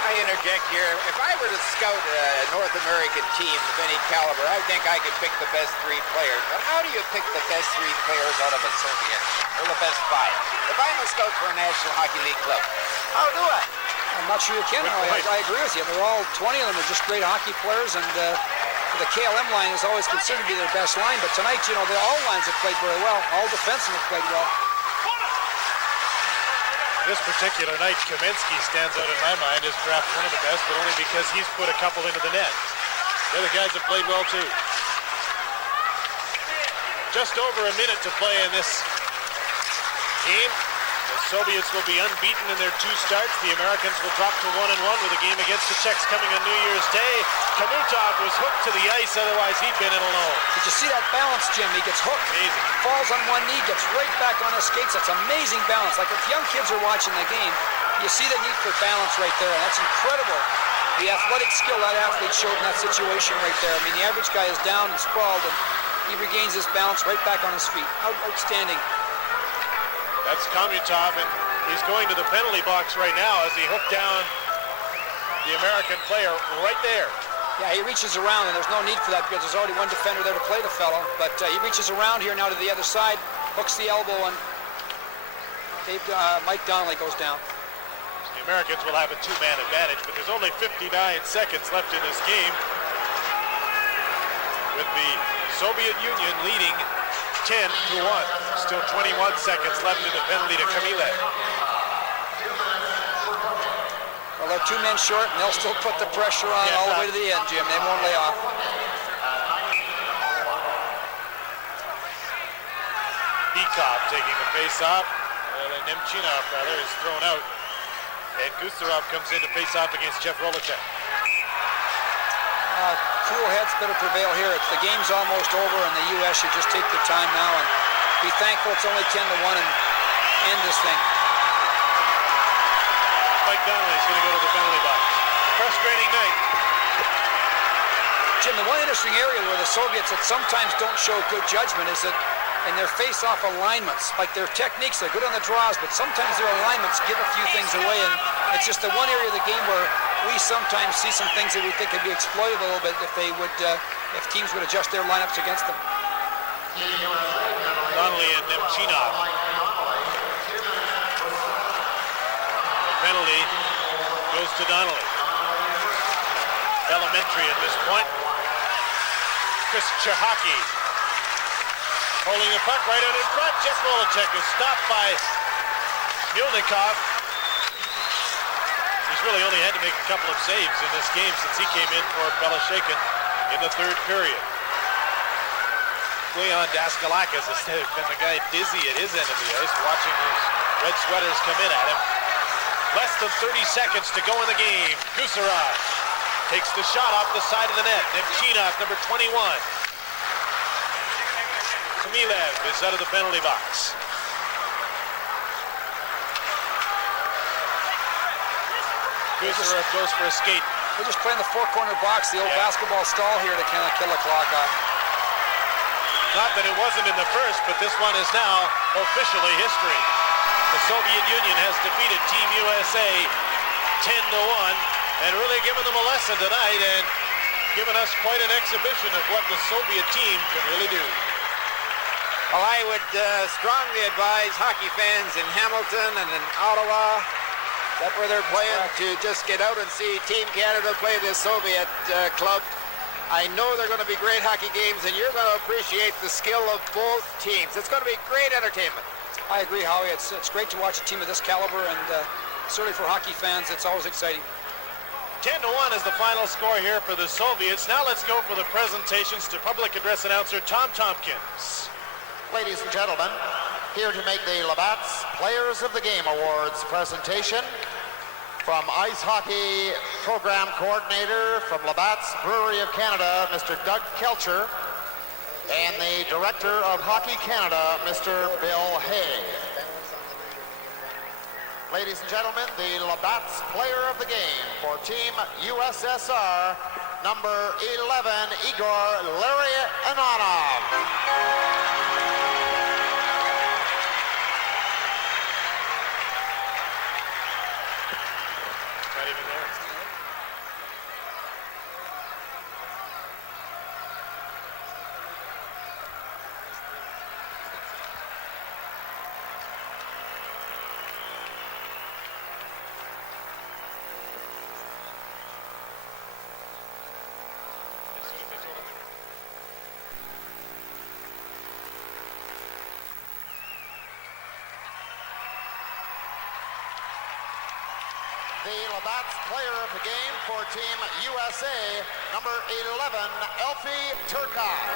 I interject here. If I were to scout a North American team of any caliber, I think I could pick the best 3 players. But how do you pick the best 3 players out of a Soviet team, or the best 5? If I'm a scout for a National Hockey League club, how do I? I'm not sure you can. I agree with you. They're all 20 of them are just great hockey players, and the KLM line is always considered to be their best line. But tonight, you know, all lines have played very well. All defensemen have played well. This particular night, Kamensky stands out in my mind as perhaps one of the best, but only because he's put a couple into the net. The other guys have played well too. Just over a minute to play in this game. The Soviets will be unbeaten in their 2 starts. The Americans will drop to 1-1 with a game against the Czechs coming on New Year's Day. Khmutov was hooked to the ice, otherwise he'd been in alone. Did you see that balance, Jim? He gets hooked, amazing. Falls on one knee, gets right back on his skates. That's amazing balance. Like if young kids are watching the game, you see the need for balance right there, and that's incredible. The athletic skill that athlete showed in that situation right there. I mean, the average guy is down and sprawled, and he regains his balance right back on his feet. Outstanding. That's Khmutov, and he's going to the penalty box right now as he hooked down the American player right there. Yeah, he reaches around, and there's no need for that because there's already one defender there to play the fellow. But he reaches around here now to the other side, hooks the elbow, and Mike Donnelly goes down. The Americans will have a 2-man advantage, but there's only 59 seconds left in this game, with the Soviet Union leading 10-1. Still 21 seconds left in the penalty to Khmylov. Well, they're 2 men short, and they'll still put the pressure on all the way to the end, Jim. They won't lay off. Bikov taking the face-off. Nemchinov, rather, is thrown out. And Gusarov comes in to face off against Jeff Rolacek. Cool heads better prevail here. The game's almost over, and the U.S. should just take their time now and be thankful it's only 10-1 and end this thing. Mike Donnelly's going to go to the penalty box. Frustrating night. Jim, the one interesting area where the Soviets that sometimes don't show good judgment is that in their face-off alignments, like their techniques, they're good on the draws, but sometimes their alignments give a few things away, and it's just the one area of the game where we sometimes see some things that we think could be exploited a little bit if they would, if teams would adjust their lineups against them. Donnelly and Nemchinov. The penalty goes to Donnelly. Elementary at this point. Chris Chehaki holding the puck right out in front. Jeff Rolacek is stopped by Milnikov. He's really only had to make a couple of saves in this game since he came in for Belashekin in the 3rd period. Leon Daskalakis has been the guy dizzy at his end of the ice, watching his red sweaters come in at him. Less than 30 seconds to go in the game. Gusarov takes the shot off the side of the net. Nemchinov, number 21. Khmylov is out of the penalty box. Gusarov goes for a skate. We're just playing the 4-corner box, the old basketball stall here to kind of kill the clock off. Not that it wasn't in the first, but this one is now officially history. The Soviet Union has defeated Team USA 10-1 and really given them a lesson tonight and given us quite an exhibition of what the Soviet team can really do. Well, I would strongly advise hockey fans in Hamilton and in Ottawa, that's where they're playing, to just get out and see Team Canada play this Soviet club. I know they're going to be great hockey games, and you're going to appreciate the skill of both teams. It's going to be great entertainment. I agree, Howie. It's great to watch a team of this caliber, and certainly for hockey fans, it's always exciting. 10-1 is the final score here for the Soviets. Now let's go for the presentations to public address announcer Tom Tompkins. Ladies and gentlemen, here to make the Labatt's Players of the Game Awards presentation, from Ice Hockey Program Coordinator from Labatt's Brewery of Canada, Mr. Doug Kelcher, and the Director of Hockey Canada, Mr. Bill Hay. Ladies and gentlemen, the Labatt's Player of the Game for Team USSR, number 11, Igor Larionov. the Labatt's player of the game for Team USA, number 11, Elfie Turcotte.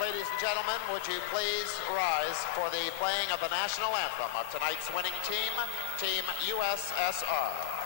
Ladies and gentlemen, would you please rise for the playing of the national anthem of tonight's winning team, Team USSR.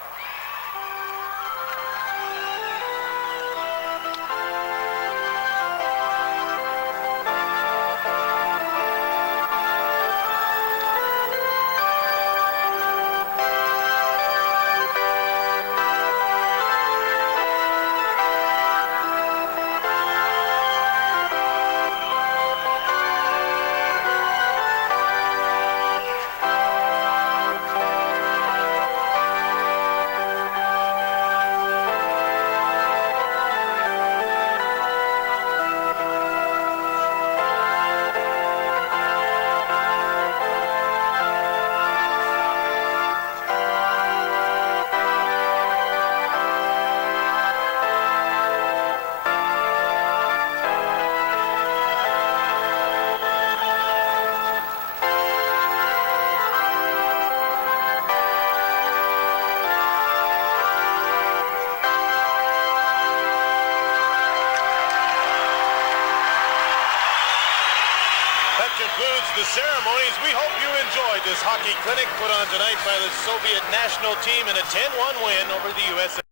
Concludes the ceremonies. We hope you enjoyed this hockey clinic put on tonight by the Soviet national team in a 10-1 win over the USSR.